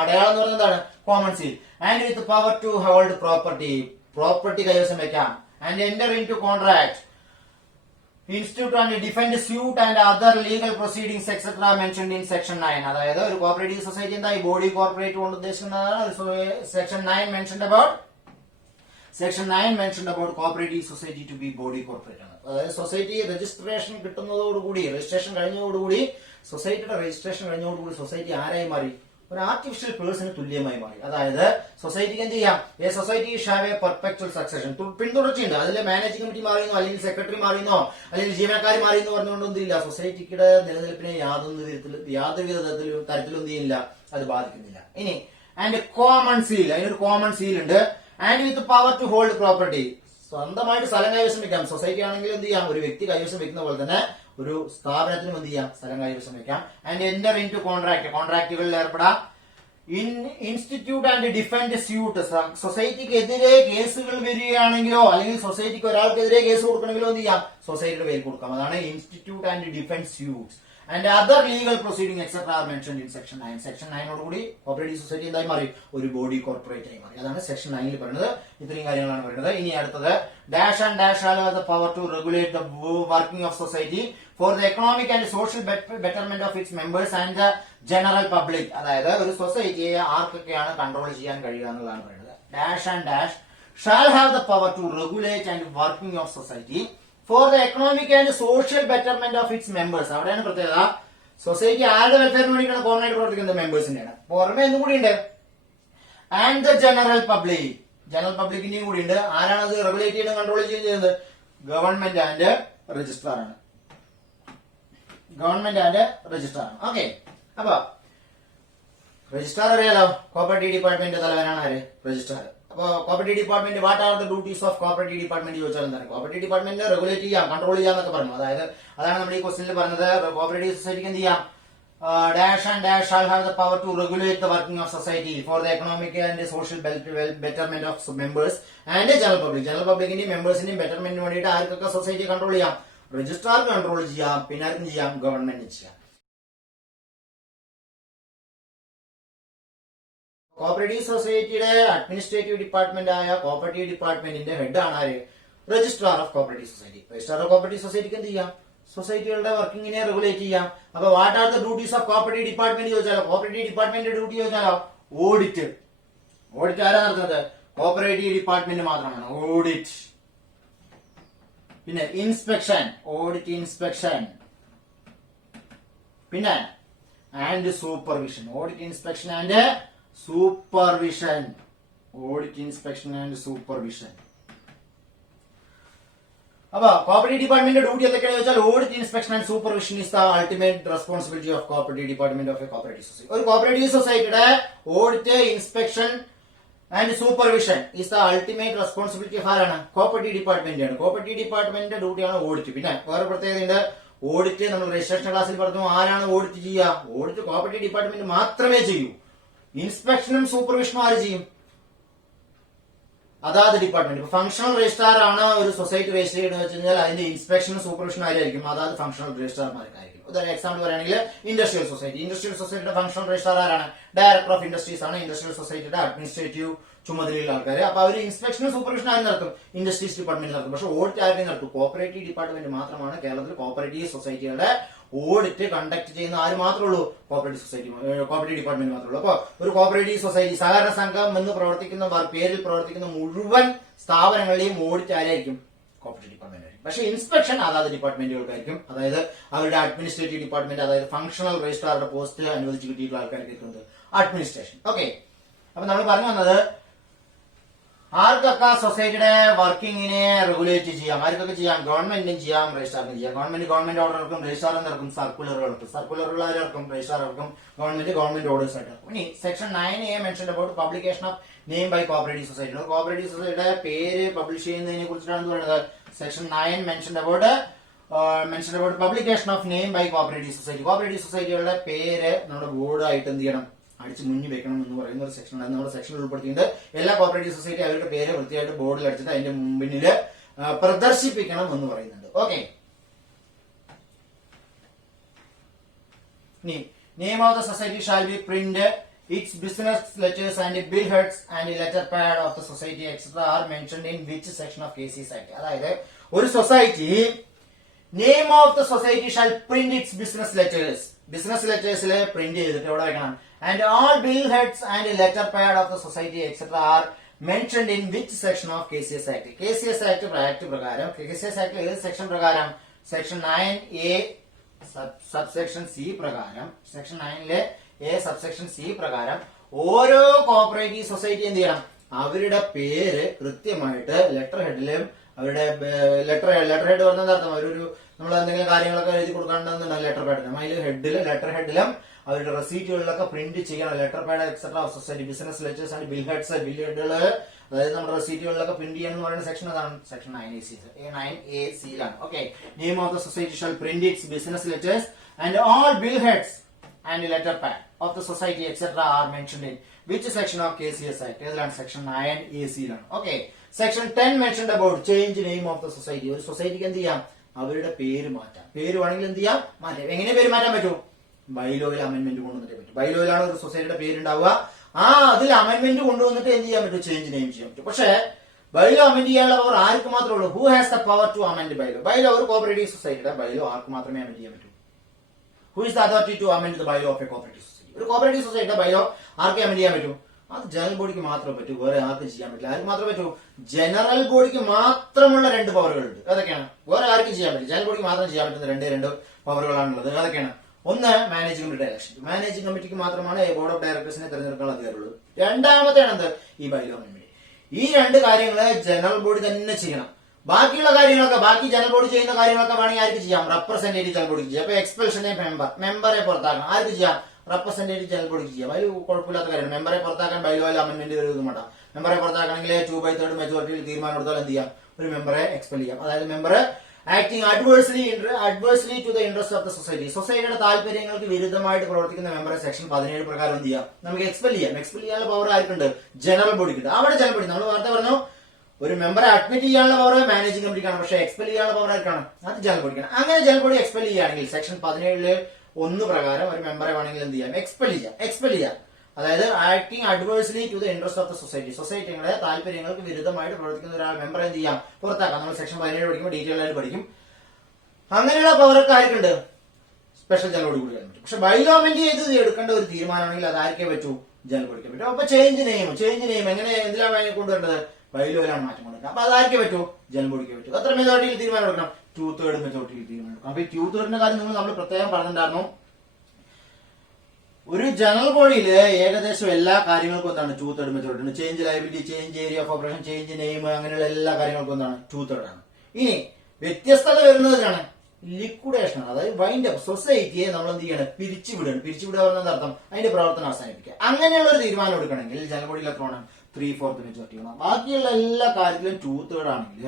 അടയാളം എന്ന് പറയുന്നത്. എന്താണ്? Common seal. And with power to hold property കൈവശം വെക്കാം. And enter into contract, institute and defend suit and other legal proceedings etcetera mentioned in section 9. അതായത് ഒരു കോപ്പറേറ്റീവ് സൊസൈറ്റി എന്തായി ബോഡി കോർപ്പറേറ്റ് കൊണ്ട് ഉദ്ദേശിക്കുന്നതാണ് section 9 mentioned about cooperative society to be body corporate ആണ്. അതായത് society registration കിട്ടുന്നതോടുകൂടി, registration കഴിഞ്ഞതോടുകൂടി, സൊസൈറ്റിയുടെ registration കഴിഞ്ഞതോടുകൂടി society ആരായി മാറി? ഒരു ആർട്ടിഫിഷ്യൽ പേഴ്സണ് തുല്യമായി മാറി. അതായത് സൊസൈറ്റിക്ക് എന്ത് ചെയ്യാം? A society have a perpetual succession. പിന്തുടർച്ചയുണ്ട്. അതിലെ മാനേജിംഗ് കമ്മിറ്റി മാറിയുന്നോ അല്ലെങ്കിൽ സെക്രട്ടറി മാറിയുന്നോ അല്ലെങ്കിൽ ജീവനക്കാർ മാറിയെന്ന് പറഞ്ഞുകൊണ്ട് എന്തില്ല, സൊസൈറ്റിയുടെ നിലനിൽപ്പിനെ യാതൊരുവിധ തരത്തിലും എന്ത് ചെയ്യുന്നില്ല, അത് ബാധിക്കുന്നില്ല. ഇനി ആൻഡ് കോമൺ സീൽ, അതിനൊരു കോമൺ സീൽ ഉണ്ട്. And with power to hold property, സ്വന്തമായിട്ട് സ്ഥലം കൈവശം വെക്കാം. സൊസൈറ്റി ആണെങ്കിൽ എന്ത് ചെയ്യാം, ഒരു വ്യക്തി കൈവശം വെക്കുന്ന പോലെ തന്നെ ഒരു സ്ഥാപനത്തിനും എന്ത് ചെയ്യാം, സ്ഥലം കൈവശം വെക്കാം. And enter into contract, കോൺട്രാക്റ്റുകളിൽ ഏർപ്പെടാം. ഇൻസ്റ്റിറ്റ്യൂട്ട് ആൻഡ് ഡിഫെൻഡ് സ്യൂട്ട്, സൊസൈറ്റിക്ക് എതിരെ കേസുകൾ വരികയാണെങ്കിലോ അല്ലെങ്കിൽ സൊസൈറ്റിക്ക് ഒരാൾക്കെതിരെ കേസ് കൊടുക്കണമെങ്കിലോ എന്ത് ചെയ്യാം, സൊസൈറ്റിയുടെ പേര് കൊടുക്കാം. അതാണ് institute and defend suites and other legal proceeding et cetera R mentioned in section 9. Section 9 cooperative society എന്തായി മാറി? ഒരു ബോഡി കോർപ്പറേറ്റ് ആയി മാറി. അതാണ് സെക്ഷൻ 9 പറയുന്നത്. ഇത്രയും കാര്യങ്ങളാണ് പറയുന്നത്. ഇനി അടുത്തത് dash and dash have the power to regulate the working of society for the economic and social betterment of its members and the general public. അതായത് ഒരു സൊസൈറ്റിയെ ആർക്കൊക്കെയാണ് കൺട്രോൾ ചെയ്യാൻ കഴിയുക എന്നുള്ളതാണ് പറയുന്നത്. Dash and dash shall have the power to regulate and working of society for the economic and social betterment of its members. അവിടെയാണ് പ്രത്യേകത. സൊസൈറ്റി ആരുടെ വെൽഫെയറിന് വേണ്ടിയിട്ടാണ് കോമൺ ആയിട്ട് പ്രവർത്തിക്കുന്നത്? മെമ്പേഴ്സിന്റെയാണ്. പുറമെ എന്തും കൂടി ഉണ്ട്, and the general public, general പബ്ലിക്കിന്റെയും കൂടി ഉണ്ട്. ആരാണ് അത് റെഗുലേറ്റ് ചെയ്യുന്നത്, കൺട്രോൾ ചെയ്യുന്നത്? ഗവൺമെന്റ് ആൻഡ് രജിസ്ട്രാർ ആണ്. ഗവൺമെന്റ് ആൻഡ് രജിസ്ട്രാർ ആണ്. ഓക്കെ, അപ്പൊ രജിസ്ട്രാർ അറിയാലോ, കോപ്പറേറ്റീവ് ഡിപ്പാർട്ട്മെന്റ് തലവനാണ് ആര്? രജിസ്ട്രാർ. അപ്പൊ cooperative department what are the duties of cooperative department ചോദിച്ചാൽ എന്താണ്? കോപ്പറേറ്റീവ് ഡിപ്പാർട്ട്മെന്റ് റെഗുലേറ്റ് ചെയ്യാം, കൺട്രോൾ ചെയ്യാന്നൊക്കെ പറഞ്ഞു. അതായത് അതാണ് നമ്മുടെ ഈ ക്വസ്റ്റനിൽ പറഞ്ഞത്. കോപ്പറേറ്റീവ് സൊസൈറ്റിക്ക് എന്ത് ചെയ്യാം? Dash and dash shall have the power to regulate the working of society for the economic and social betterment of members and general public. General പബ്ലിക്കിന്റെയും മെമ്പേഴ്സിന്റെയും ബെറ്റർമെന്റിന് വേണ്ടിയിട്ട് ആർക്കൊക്കെ സൊസൈറ്റി കൺട്രോൾ ചെയ്യാം? രജിസ്ട്രാർക്ക് കൺട്രോൾ ചെയ്യാം, പിന്നെ ആർക്കും ചെയ്യാം? ഗവൺമെന്റിന് ചെയ്യാം. കോപ്പറേറ്റീവ് സൊസൈറ്റിയുടെ അഡ്മിനിസ്ട്രേറ്റീവ് ഡിപ്പാർട്ട്മെന്റ് ആയ കോപ്പറേറ്റീവ് ഡിപ്പാർട്ട്മെന്റിന്റെ ഹെഡ് ആണ് ആര്? Registrar of cooperative society. Registrar of cooperative സൊസൈറ്റിക്ക് എന്ത് ചെയ്യാം? സൊസൈറ്റികളുടെ വർക്കിങ്ങിനെ റെഗുലേറ്റ് ചെയ്യാം. അപ്പൊ what are the duties of cooperative department ചോദിച്ചാലോ, കോപ്പറേറ്റീവ് ഡിപ്പാർട്ട്മെന്റ് ഡ്യൂട്ടി ചോദിച്ചാലോ, ഓഡിറ്റ്. ഓഡിറ്റ് ആരാ നടത്തുന്നത്? കോപ്പറേറ്റീവ് ഡിപ്പാർട്ട്മെന്റ് മാത്രമാണ് ഓഡിറ്റ്. പിന്നെ ഇൻസ്പെക്ഷൻ, ഓഡിറ്റ് ഇൻസ്പെക്ഷൻ. പിന്നെ and supervision, audit inspection and supervision. Audit inspection and supervision. അപ്പൊ കോപ്പറേറ്റീവ് ഡിപ്പാർട്ട്മെന്റ് ഡ്യൂട്ടി എന്തൊക്കെയാണെന്ന് വെച്ചാൽ audit inspection and supervision is the ultimate responsibility of cooperative department of a cooperative society. ഒരു cooperative സൊസൈറ്റിയുടെ audit, inspection, and supervision is the ultimate responsibility of ആരാണ്? Cooperative department ആണ്. Cooperative ഡിപ്പാർട്ട്മെന്റിന്റെ ഡ്യൂട്ടിയാണ് audit. പിന്നെ വേറെ പ്രത്യേകതയുണ്ട്, ഓഡിറ്റ് നമ്മൾ രജിസ്ട്രേഷൻ ക്ലാസ്സിൽ പറഞ്ഞു ആരാണ് ഓഡിറ്റ് ചെയ്യുക? ഓഡിറ്റ് കോപ്പറേറ്റീവ് ഡിപ്പാർട്ട്മെന്റ് മാത്രമേ ചെയ്യൂ. ഇൻസ്പെക്ഷനും സൂപ്പർവിഷനും ആര് ചെയ്യും? അതാത് ഡിപ്പാർട്ട്മെന്റ്. ഇപ്പൊ ഫംഗ്ഷണൽ രജിസ്ട്രാർ ആണ് ഒരു സൊസൈറ്റി രജിസ്റ്റർ ചെയ്യുന്നത് വെച്ച് കഴിഞ്ഞാൽ അതിന്റെ ഇൻസ്പെക്ഷനും സൂപ്പർവിഷനും ആരായിരിക്കും? അതാത് ഫംഗ്ഷണൽ രജിസ്ട്രാർമാർക്കായിരിക്കും. ഉദാഹരണം എക്സാമ്പിൾ പറയുകയാണെങ്കിൽ ഇൻഡസ്ട്രിയൽ സൊസൈറ്റി. ഇൻഡസ്ട്രിയൽ സൊസൈറ്റിയുടെ ഫംഗ്ഷണൽ രജിസ്ട്രാർ ആരാണ്? ഡയറക്ടർ ഓഫ് ഇൻഡസ്ട്രീസ് ആണ് ഇൻഡസ്ട്രിയൽ സൊസൈറ്റിയുടെ അഡ്മിനിസ്ട്രേറ്റീവ് ചുമതലയുള്ള ആൾക്കാർ. അപ്പൊ അവർ ഇൻസ്പെക്ഷനും സൂപ്പർവിഷനും ആരും നടത്തും? ഇൻഡസ്ട്രീസ് ഡിപ്പാർട്ട്മെന്റ് നടത്തും. പക്ഷെ ഓഡിറ്റ് ആരും നടത്തും? കോപ്പറേറ്റീവ് ഡിപ്പാർട്ട്മെന്റ് മാത്രമാണ് കേരളത്തിൽ കോപ്പറേറ്റീവ് സൊസൈറ്റികളുടെ ഓഡിറ്റ് കണ്ടക്ട് ചെയ്യുന്ന ആര് മാത്രമേ ഉള്ളൂ? കോപ്പറേറ്റീവ് സൊസൈറ്റി, കോപ്പറേറ്റീവ് ഡിപ്പാർട്ട്മെന്റ് മാത്രമേ ഉള്ളൂ. അപ്പൊ ഒരു കോപ്പറേറ്റീവ് സൊസൈറ്റി, സഹകരണ സംഘം എന്ന് പ്രവർത്തിക്കുന്ന പേരിൽ പ്രവർത്തിക്കുന്ന മുഴുവൻ സ്ഥാപനങ്ങളുടെയും ഓഡിറ്റ് ആരായിരിക്കും? കോപ്പറേറ്റീവ് ഡിപ്പാർട്ട്മെന്റ് ആയിരിക്കും. പക്ഷേ ഇൻസ്പെക്ഷൻ അതാത് ഡിപ്പാർട്ട്മെന്റുകൾക്കായിരിക്കും. അതായത് അവരുടെ അഡ്മിനിസ്ട്രേറ്റീവ് ഡിപ്പാർട്ട്മെന്റ്, അതായത് ഫംഗ്ഷണൽ രജിസ്ട്രാറുടെ പോസ്റ്റ് അനുവദിച്ച് കിട്ടിയിട്ടുള്ള ആൾക്കാർക്ക് അഡ്മിനിസ്ട്രേഷൻ. ഓക്കെ, അപ്പൊ നമ്മൾ പറഞ്ഞു വന്നത് ആർക്കൊക്കെ സൊസൈറ്റിയുടെ വർക്കിങ്ങിനെ റെഗുലേറ്റ് ചെയ്യാം? ആർക്കൊക്കെ ചെയ്യാം? ഗവൺമെന്റിനും ചെയ്യാം, രജിസ്ട്രാറിനും ചെയ്യാം. ഗവൺമെന്റ് ഓർഡർ ഇറക്കും, രജിസ്ട്രാറിന് ഇറക്കും, സർക്കുലറുകൾ ഇറക്കും. സർക്കുലറുകൾ ആരിറക്കും? രജിസ്ട്രാർ ഇറക്കും. ഗവൺമെന്റ് ഓർഡേഴ്സ് ആയിട്ട് ഇറക്കും. ഇനി section 9A mention about publication of name by cooperative society. Cooperative സൊസൈറ്റിയുടെ പേര് പബ്ലിഷ് ചെയ്യുന്നതിനെ കുറിച്ചിട്ടാണ് പറയുന്നത്. Section 9 mention about publication of name by cooperative society. Cooperative സൊസൈറ്റികളുടെ പേര് നമ്മുടെ ബോർഡായിട്ട് എന്ത് ചെയ്യണം? അടിച്ച് മുന്നിൽ വെക്കണം എന്ന് പറയുന്ന ഒരു സെക്ഷൻ നമ്മുടെ സെക്ഷനിൽ ഉൾപ്പെടുത്തിയിട്ടുണ്ട്. എല്ലാ കോപ്പറേറ്റീവ് സൊസൈറ്റി അവരുടെ പേര് വൃത്തിയായിട്ട് ബോർഡിൽ അടിച്ചിട്ട് അതിന്റെ മുമ്പിൽ പ്രദർശിപ്പിക്കണം എന്ന് പറയുന്നുണ്ട്. Okay, name of the society shall be print, its business letters and bill heads and letter pad of the society etcetera are mentioned in which section of KCS act. അതായത് ഒരു society name of the society shall print its business letters, business ലെറ്റേഴ്സിൽ print ചെയ്തിട്ട് എവിടെ വെക്കണം? And all bill heads and letter pad of the society etcetera are mentioned in which section of KCS act. KCS act പ്രകാരം, KCS act ഏത് section പ്രകാരം? Section 9A subsection C പ്രകാരം, section 9ലെ A subsection C പ്രകാരം ഓരോ cooperative society എന്ത് ചെയ്യണം? അവരുടെ പേര് കൃത്യമായിട്ട് ലെറ്റർ ഹെഡിലും, അവരുടെ ലെറ്റർ ഹെഡ് പറഞ്ഞത് അർത്ഥം അവരൊരു നമ്മൾ എന്തെങ്കിലും കാര്യങ്ങളൊക്കെ എഴുതി കൊടുക്കാണ്ടെന്നുണ്ട് ലെറ്റർ പാഡിലും, അതിൽ ലെറ്റർ ഹെഡിലും അവരുടെ റെസീറ്റുകളിലൊക്കെ പ്രിന്റ് ചെയ്യണം. Letter pad etcetera of society, business letters and bill heads, bill ഹെഡുകൾ അതായത് നമ്മുടെ റെസീറ്റുകളിലൊക്കെ പ്രിന്റ് ചെയ്യണം എന്ന് പറയുന്ന സെക്ഷൻ അതാണ്. സെക്ഷൻ 9AC-ലാണ്. Okay, name of the society shall print its business letters and all bill heads and letter pad of the society etcetera are mentioned in which section of KCS act? ഏതാണ്? Section 9AC-ലാണ്. Okay, section 10 mentioned about change name of the society. ഒരു സൊസൈറ്റിക്ക് എന്ത് ചെയ്യാം? അവരുടെ പേര് മാറ്റാം. പേര് വേണമെങ്കിൽ എന്ത് ചെയ്യാം? മാറ്റാം. എങ്ങനെ പേര് മാറ്റാൻ പറ്റും? ബൈലോയിൽ അമെന്റ്മെന്റ് കൊണ്ടുവന്നിട്ടേ പറ്റും. ബൈലോയിലാണ് ഒരു സൊസൈറ്റിയുടെ പേരുണ്ടാവുക. അതിൽ അമെന്റ്മെന്റ് കൊണ്ടുവന്നിട്ട് എന്ത് ചെയ്യാൻ പറ്റും? ചേഞ്ച് നെയിം ചെയ്യാൻ പറ്റും. പക്ഷേ ബൈലോ അമെന്റ് ചെയ്യാനുള്ള പവർ ആർക്ക് മാത്രമേ ഉള്ളൂ? Who has the power to amend bylaw? Bylaw ഒരു കോപ്പറേറ്റീവ് സൊസൈറ്റിയുടെ ബൈലോ ആർക്ക് മാത്രമേ അമെന്റ് ചെയ്യാൻ പറ്റൂ? Who is the authority to amend the bylaw of a cooperative society? ഒരു കോപ്പറേറ്റീവ് സൊസൈറ്റിയുടെ ബൈലോ ആർക്ക് അമെന്റ് ചെയ്യാൻ പറ്റൂ? അത് ജനറൽ ബോഡിക്ക് മാത്രമേ പറ്റൂ, വേറെ ആർക്കും ചെയ്യാൻ പറ്റില്ല. ആർക്ക് മാത്രമേ പറ്റൂ? ജനറൽ ബോഡിക്ക് മാത്രമുള്ള 2 പവറുകളുണ്ട്. അതൊക്കെയാണ്. വേറെ ആർക്കും ചെയ്യാൻ പറ്റില്ല. ജനറൽ ബോഡിക്ക് മാത്രം ചെയ്യാൻ പറ്റുന്ന 2 പവറുകളാണുള്ളത്. അതൊക്കെയാണ്. ഒന്ന്, മാനേജിംഗ് കമ്മിറ്റി ഇലക്ഷൻ. മാനേജിംഗ് കമ്മിറ്റിക്ക് മാത്രമാണ് ബോർഡ് ഓഫ് ഡയറക്ടേഴ്സിനെ തെരഞ്ഞെടുക്കാൻ അധികാരമുള്ളത്. രണ്ടാമത്തെയാണ് എന്ത്? ഈ ബൈലോ അമെന്റ്മെന്റ്. ഈ 2 കാര്യങ്ങള് ജനറൽ ബോഡി തന്നെ ചെയ്യണം. ബാക്കിയുള്ള കാര്യങ്ങളൊക്കെ, ബാക്കി ജനറൽ ബോഡി ചെയ്യുന്ന കാര്യങ്ങളൊക്കെ വേണമെങ്കിൽ ആർക്ക് ചെയ്യാം? റെപ്രസെന്റേറ്റീവ് ജനറൽ ബോഡിക്ക് ചെയ്യാം. അപ്പൊ എക്സ്പെൽഷനെ മെമ്പറെ പുറത്താക്കണം. ആർക്ക് ചെയ്യാം? റെപ്രസെന്റേറ്റീവ് ജനറൽ ബോഡിക്ക് ചെയ്യാം. അതിൽ കുഴപ്പമില്ലാത്ത കാര്യമാണ്. മെമ്പറെ പുറത്താക്കാൻ ബൈലോയിൽ അമെന്റ്മെന്റ് വരുന്നതും വേണ്ട. മെമ്പറെ പുറത്താക്കണമെങ്കിൽ 2/3 മെജോറിറ്റിയിൽ തീരുമാനം എടുത്താൽ എന്ത് ചെയ്യാം? ഒരു മെമ്പറെ എക്സ്പെൽ ചെയ്യാം. അതായത് member acting adversely to the interest of the society, സൊസൈറ്റിയുടെ താല്പര്യങ്ങൾക്ക് വിരുദ്ധമായിട്ട് പ്രവർത്തിക്കുന്ന മെമ്പറെ സെക്ഷൻ 17 പ്രകാരം എന്ത് ചെയ്യാം? നമുക്ക് എക്സ്പെൽ ചെയ്യാം. എക്സ്പെൽ ചെയ്യാനുള്ള പവർ ആർക്കുണ്ട്? ജനറൽ ബോഡിക്കുണ്ട്. അവിടെ ജനറൽ ബോഡി നമ്മൾ നേരത്തെ പറഞ്ഞു ഒരു മെമ്പറെ അഡ്മിറ്റ് ചെയ്യാനുള്ള പവർ മാനേജിംഗ് കമ്മിറ്റിക്കാണ്. പക്ഷേ എക്സ്പെൽ ചെയ്യാനുള്ള പവർ ആർക്കാണ്? അത് ജനറൽ ബോഡിക്കാണ്. അങ്ങനെ ജനറൽ ബോഡി എക്സ്പെൽ ചെയ്യുകയാണെങ്കിൽ സെക്ഷൻ 17(1) പ്രകാരം ഒരു മെമ്പറെ വേണമെങ്കിൽ എന്ത് ചെയ്യാം? എക്സ്പെൽ ചെയ്യാം. അതായത് acting adversely to the interest of the society, സൊസൈറ്റിയുടെ താല്പര്യങ്ങൾക്ക് വിരുദ്ധമായിട്ട് പ്രവർത്തിക്കുന്ന ഒരാൾ മെമ്പർ എന്ത് ചെയ്യാം? പുറത്താക്കാം. നമ്മൾ സെക്ഷൻ 17 പഠിക്കുമ്പോൾ ഡീറ്റെയിൽ ആയിട്ട് പഠിക്കും. അങ്ങനെയുള്ള പവറൊക്കെ ആർക്കുണ്ട്? സ്പെഷ്യൽ ജനറൽ ബോഡി കൊടുക്കാൻ പറ്റും. പക്ഷെ ബൈലോ അമെന്റ് ചെയ്ത് എടുക്കേണ്ട ഒരു തീരുമാനമാണെങ്കിൽ അത് ആർക്കേ പറ്റൂ? ജനറൽ ബോഡിക്ക് പറ്റും. അപ്പൊ ചേഞ്ച് നെയിം എങ്ങനെ എന്തിനാണ് കൊണ്ടുവരേണ്ടത്? ബൈലോയിലാണ് മാറ്റം കൊണ്ടുവരുന്നത്. അപ്പൊ അതാർക്കേ പറ്റൂ? ജനറൽ ബോഡിക്ക് പറ്റൂ. എത്ര മെജോറിറ്റിയിൽ തീരുമാനം എടുക്കണം? 2/3 മെജോറിറ്റിയിൽ തീരുമാനം എടുക്കണം. അപ്പൊ ഈ 2/3 കാര്യം നമ്മൾ പ്രത്യേകം പറഞ്ഞിട്ടുണ്ടായിരുന്നു. ഒരു ജനറൽ ബോഡിയിൽ ഏകദേശം എല്ലാ കാര്യങ്ങൾക്കും എന്താണ്? 2/3 മെജോറിറ്റി ഉണ്ട്. Change liability, change area of operation, change name, അങ്ങനെയുള്ള എല്ലാ കാര്യങ്ങൾക്കും എന്താണ്? 2/3 ആണ്. ഇനി വ്യത്യസ്തത വരുന്നതിനാണ് ലിക്വിഡേഷൻ, അതായത് വൈൻഡ് അപ്പ്. സൊസൈറ്റിയെ നമ്മൾ എന്ത് ചെയ്യണം? പിരിച്ചുവിടുക പറഞ്ഞത് അർത്ഥം അതിന്റെ പ്രവർത്തനം അവസാനിപ്പിക്കുക. അങ്ങനെയുള്ള ഒരു തീരുമാനം എടുക്കണമെങ്കിൽ ജനറൽ ബോഡിയിൽ എത്ര വേണം? 3/4 മെജോറിറ്റി വേണം. ബാക്കിയുള്ള എല്ലാ കാര്യത്തിലും 2/3 ആണെങ്കിൽ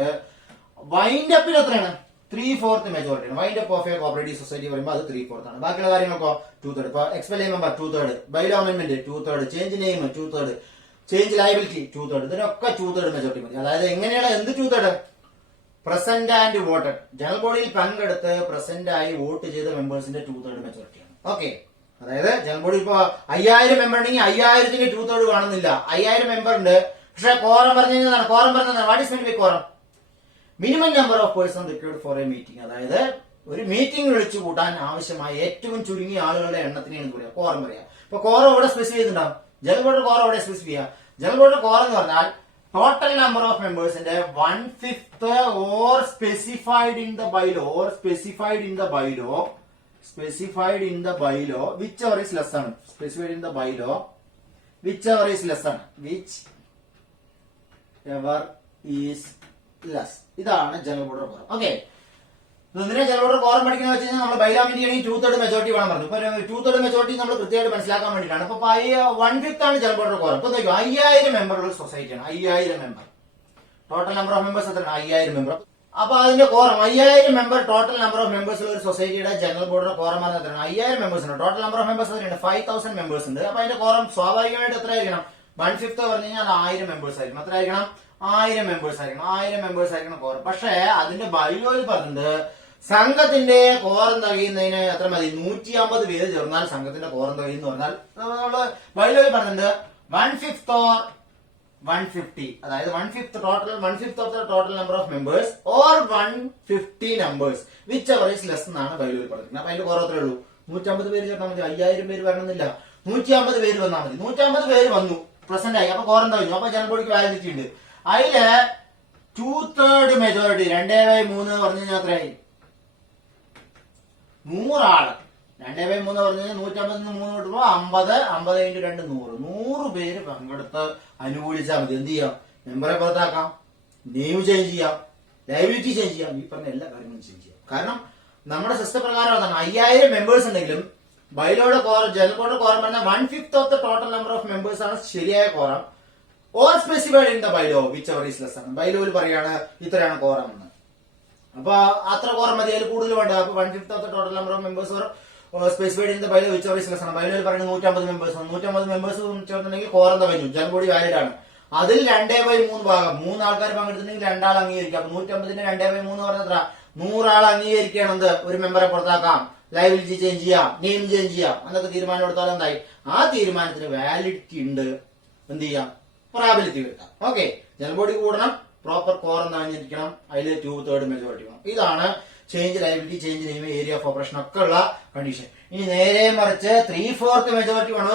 വൈൻഡ് അപ്പിൽ എത്രയാണ്? 3/4 മെജോറിറ്റി ആണ്. Wind up of a cooperative society പറയുമ്പോൾ അത് 3/4 ആണ്. ബാക്കിയുള്ള കാര്യങ്ങൾക്കോ 2/3. ഇപ്പൊ expel member 2/3, bylaw amendment 2/3, change name 2/3, change liability 2/3, ഇതിനൊക്കെ 2/3 മെജോറിറ്റി മതി. അതായത് എങ്ങനെയാണ് എന്ത് 2/3? പ്രസന്റ് ആൻഡ് വോട്ടഡ്, ജനറൽ ബോഡിയിൽ പങ്കെടുത്ത് പ്രസന്റ് ആയി വോട്ട് ചെയ്ത മെമ്പേഴ്സിന്റെ 2/3 മെജോറിറ്റിയാണ്. ഓക്കെ, അതായത് ജനറൽ ബോഡി ഇപ്പൊ 5000 മെമ്പർ ഉണ്ടെങ്കിൽ 5000ന്റെ 2/3 കാണുന്നില്ല. 5000 മെമ്പർ ഉണ്ട്, പക്ഷെ കോറം പറഞ്ഞു കഴിഞ്ഞാൽ കോറം പറഞ്ഞാൽ what is mean by quorum? Minimum number of person required for a meeting. അതായത് ഒരു മീറ്റിംഗ് വിളിച്ചു കൂട്ടാൻ ആവശ്യമായ ഏറ്റവും ചുരുങ്ങിയ ആളുകളുടെ എണ്ണത്തിനെയാണ് പറയാം കോറം പറയാം. ഇപ്പൊ കോറം ഇവിടെ സ്പെസിഫൈ ചെയ്തിട്ടുണ്ടാവും. ജനറൽ ബോഡിയുടെ കോറം ഇവിടെ സ്പെസിഫൈ ചെയ്യാം. ജനറൽ ബോഡിയുടെ കോറം എന്ന് പറഞ്ഞാൽ ടോട്ടൽ നമ്പർ ഓഫ് മെമ്പേഴ്സിന്റെ 1/5 or specified in the bylaw, specified in the bylaw whichever is less ആണ്. specified in the bylaw whichever is less ആണ്. whichever is less. ഇതാണ് ജനറൽ ബോർഡർ കോറം. ഓക്കെ, എന്തിനാ general border quorum പഠിക്കുന്നത് വെച്ച് കഴിഞ്ഞാൽ നമ്മൾ bylaw അമെന്റ് ചെയ്യണമെങ്കിൽ 2/3 മെജോറിറ്റി വേണം പറഞ്ഞു. ഇപ്പൊ 2/3 മെജോറിറ്റി നമ്മൾ കൃത്യമായിട്ട് മനസ്സിലാക്കാൻ വേണ്ടിയിട്ടാണ്. ഇപ്പൊ 1/5 ആണ് ജനറൽ ബോർഡർ കോറം. ഇപ്പൊ നോക്കിയോ 5000 മെമ്പറുള്ള സൊസൈറ്റിയാണ്. 5000 member, total number of members എത്രയാണ്? 5000 മെമ്പർ. അപ്പൊ അതിന്റെ quorum 5000 member total number of members ഉള്ള ഒരു സൊസൈറ്റിയുടെ ജനറൽ ബോർഡിന്റെ കോറം എത്രയാണ്? 5000 മെമ്പേഴ്സ് ഉണ്ട്. ടോട്ടൽ നമ്പർ ഓഫ് മെമ്പേഴ്സ് എത്രയാണ്? 5000 മെമ്പേഴ്സ് ഉണ്ട്. അപ്പൊ അതിന്റെ കോറം സ്വാഭാവികമായിട്ട് എത്ര ആയിരിക്കണം? 1/5 പറഞ്ഞു കഴിഞ്ഞാൽ 1000 മെമ്പേഴ്സ് ആയിരിക്കണം. എത്ര ആയിരിക്കണം? 1000 മെമ്പേഴ്സ് ആയിരിക്കണം. 1000 മെമ്പേഴ്സ് ആയിരിക്കണം കോറം. പക്ഷേ അതിന്റെ ബൈലോയിൽ പറഞ്ഞിട്ടുണ്ട് സംഘത്തിന്റെ കോറം തികയുന്നതിന് എത്ര മതി? 150 പേര് ചേർന്നാൽ സംഘത്തിന്റെ കോറം തികയും എന്ന് പറഞ്ഞാൽ നമ്മള് ബൈലോയിൽ പറഞ്ഞിട്ടുണ്ട് 1/5 or 150, അതായത് 1/5 of the total number of members or 150 numbers whichever is less എന്നാണ് ബൈലോയിൽ പറഞ്ഞിരിക്കുന്നത്. അപ്പൊ അതിന്റെ കോറം എത്രയേ ഉള്ളൂ? 150 പേര് ചേർന്നാൽ മതി. 5000 പേര് വരണമെന്നില്ല, 150 പേര് വന്നാൽ മതി. 150 പേര് വന്നു, പ്രസന്റ് ആയി, അപ്പൊ കോറം കഴിഞ്ഞു. അപ്പൊ ജനറൽ ബോഡിക്ക് വാലിഡിറ്റി ഉണ്ട്. അതില് 2/3 മെജോറിറ്റി 2/3 പറഞ്ഞു കഴിഞ്ഞാൽ എത്രയായി? 100 ആള്. 2/3 പറഞ്ഞു കഴിഞ്ഞാൽ 150 3 കിട്ടുമ്പോ 50, 50 × 2 100. 100 പേര് പങ്കെടുത്ത് അനുകൂലിച്ചാൽ മതി. എന്ത് ചെയ്യാം? മെമ്പറെ പുറത്താക്കാം, നെയിം ചേഞ്ച് ചെയ്യാം, ലയബിലിറ്റി ചേഞ്ച് ചെയ്യാം, ഈ പറഞ്ഞ എല്ലാ കാര്യങ്ങളും ചേഞ്ച് ചെയ്യാം. കാരണം നമ്മുടെ സിസ്റ്റം പ്രകാരം അതാണ് 5000 മെമ്പേഴ്സ് ഉണ്ടെങ്കിലും ബൈലോയുടെ കോറം, ജനറൽ ബോർഡിന്റെ കോറം പറഞ്ഞാൽ 1/5 of the total number of members ആണ് ശരിയായ quorum. Or specified in the bylaw whichever is less ആണ്. ബൈലോയിൽ പറയാണ് ഇത്രയാണ് കോറം എന്ന്. അപ്പൊ അത്ര കോറം മതി, അതിൽ കൂടുതൽ വേണ്ട. അപ്പൊ 1/5 of the total number of members specified in the bylaw whichever is less ആണ്. ബൈലോയിൽ പറയുന്നത് 150 മെമ്പേഴ്സ്. 150 മെമ്പേഴ്സ് ചേർന്നിട്ടുണ്ടെങ്കിൽ കോറം കഴിഞ്ഞു, ജനറൽ ബോഡി വാലിഡ് ആണ്. അതിൽ 2/3 ഭാഗം 3 ആൾക്കാർ പങ്കെടുത്തിട്ടുണ്ടെങ്കിൽ 2 ആൾ അംഗീകരിക്കാം. അപ്പൊ 150ന്റെ 2/3 പറഞ്ഞ എത്ര? 100 ആൾ അംഗീകരിക്കണത് ഒരു മെമ്പറെ പുറത്താക്കാം, ലയബിലിറ്റി ചേഞ്ച് ചെയ്യാം, നെയിം ചേഞ്ച് ചെയ്യാം എന്നൊക്കെ തീരുമാനം എടുത്താൽ എന്തായി? ആ തീരുമാനത്തിന് വാലിഡിറ്റി ഉണ്ട്. എന്ത് ചെയ്യാം? പ്രാബല്യത്തിൽ വരുത്താം. ഓക്കെ, ജനറൽ ബോഡി കൂടണം, പ്രോപ്പർ കോറം കഴിഞ്ഞിരിക്കണം, അതിൽ 2/3 മെജോറിറ്റി വേണം. ഇതാണ് change liability, change name, area of operation ഒക്കെ ഉള്ള കണ്ടീഷൻ. ഇനി നേരെ മറിച്ച് 3/4 മെജോറിറ്റി വേണോ?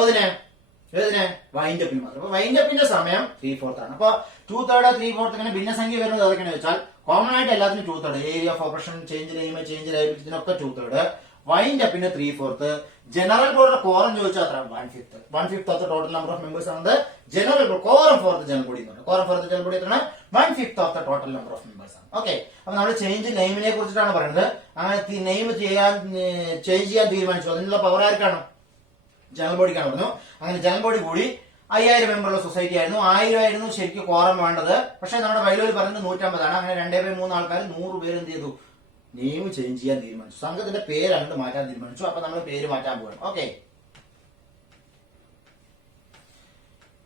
ഏതിനെ? വൈൻഡ് അപ്പിന് മാത്രം. അപ്പൊ വൈൻഡ് അപ്പിന്റെ സമയം 3/4 ആണ്. അപ്പൊ 2/3 3/4 ഇങ്ങനെ ഭിന്നസംഖ്യ വരുന്നത് ഏതൊക്കെയാണെന്ന് വെച്ചാൽ കോമൺ ആയിട്ട് എല്ലാത്തിനും 2/3. Area of operation, change name, change ലയബിലിറ്റിനൊക്കെ 2/3. വൈൻഡ് അപ്പിന് 3/4. ജനറൽ ബോർഡിന്റെ കോറം ചോദിച്ചാൽ അത്ര 1/5. 1/5 of the total number of members ആണ് general board. Quorum for the general body എന്ന് പറയുന്നത്. Quorum for the general body എത്രയാണ്? 1/5 of the total number of members ആണ്. ഓക്കെ, അപ്പൊ നമ്മൾ ചേഞ്ച് നെയിമിനെ കുറിച്ചിട്ടാണ് പറയുന്നത്. അങ്ങനെ നെയിം ചേഞ്ച് ചെയ്യാൻ തീരുമാനിച്ചു. അതിനുള്ള പവർ ആർക്കാണ്? ജനറൽ ബോഡിക്കാണ് പറഞ്ഞു. അങ്ങനെ ജനറൽ ബോഡി കൂടി 5000 മെമ്പറുള്ള സൊസൈറ്റി ആയിരുന്നു. 1000 ആയിരുന്നു ശരിക്കും കോറം വേണ്ടത്. പക്ഷെ നമ്മുടെ ബൈലോയിൽ പറയുന്നത് 150 ആണ്. അങ്ങനെ 2/3 ആൾക്കാർ 100 പേര് എന്ത് ചെയ്തു? നെയിം ചേഞ്ച് ചെയ്യാൻ തീരുമാനിച്ചു. സംഘത്തിന്റെ പേര് അങ്ങോട്ട് മാറ്റാൻ തീരുമാനിച്ചു. അപ്പൊ നമ്മൾ പേര് മാറ്റാൻ പോവാണ്. Okay,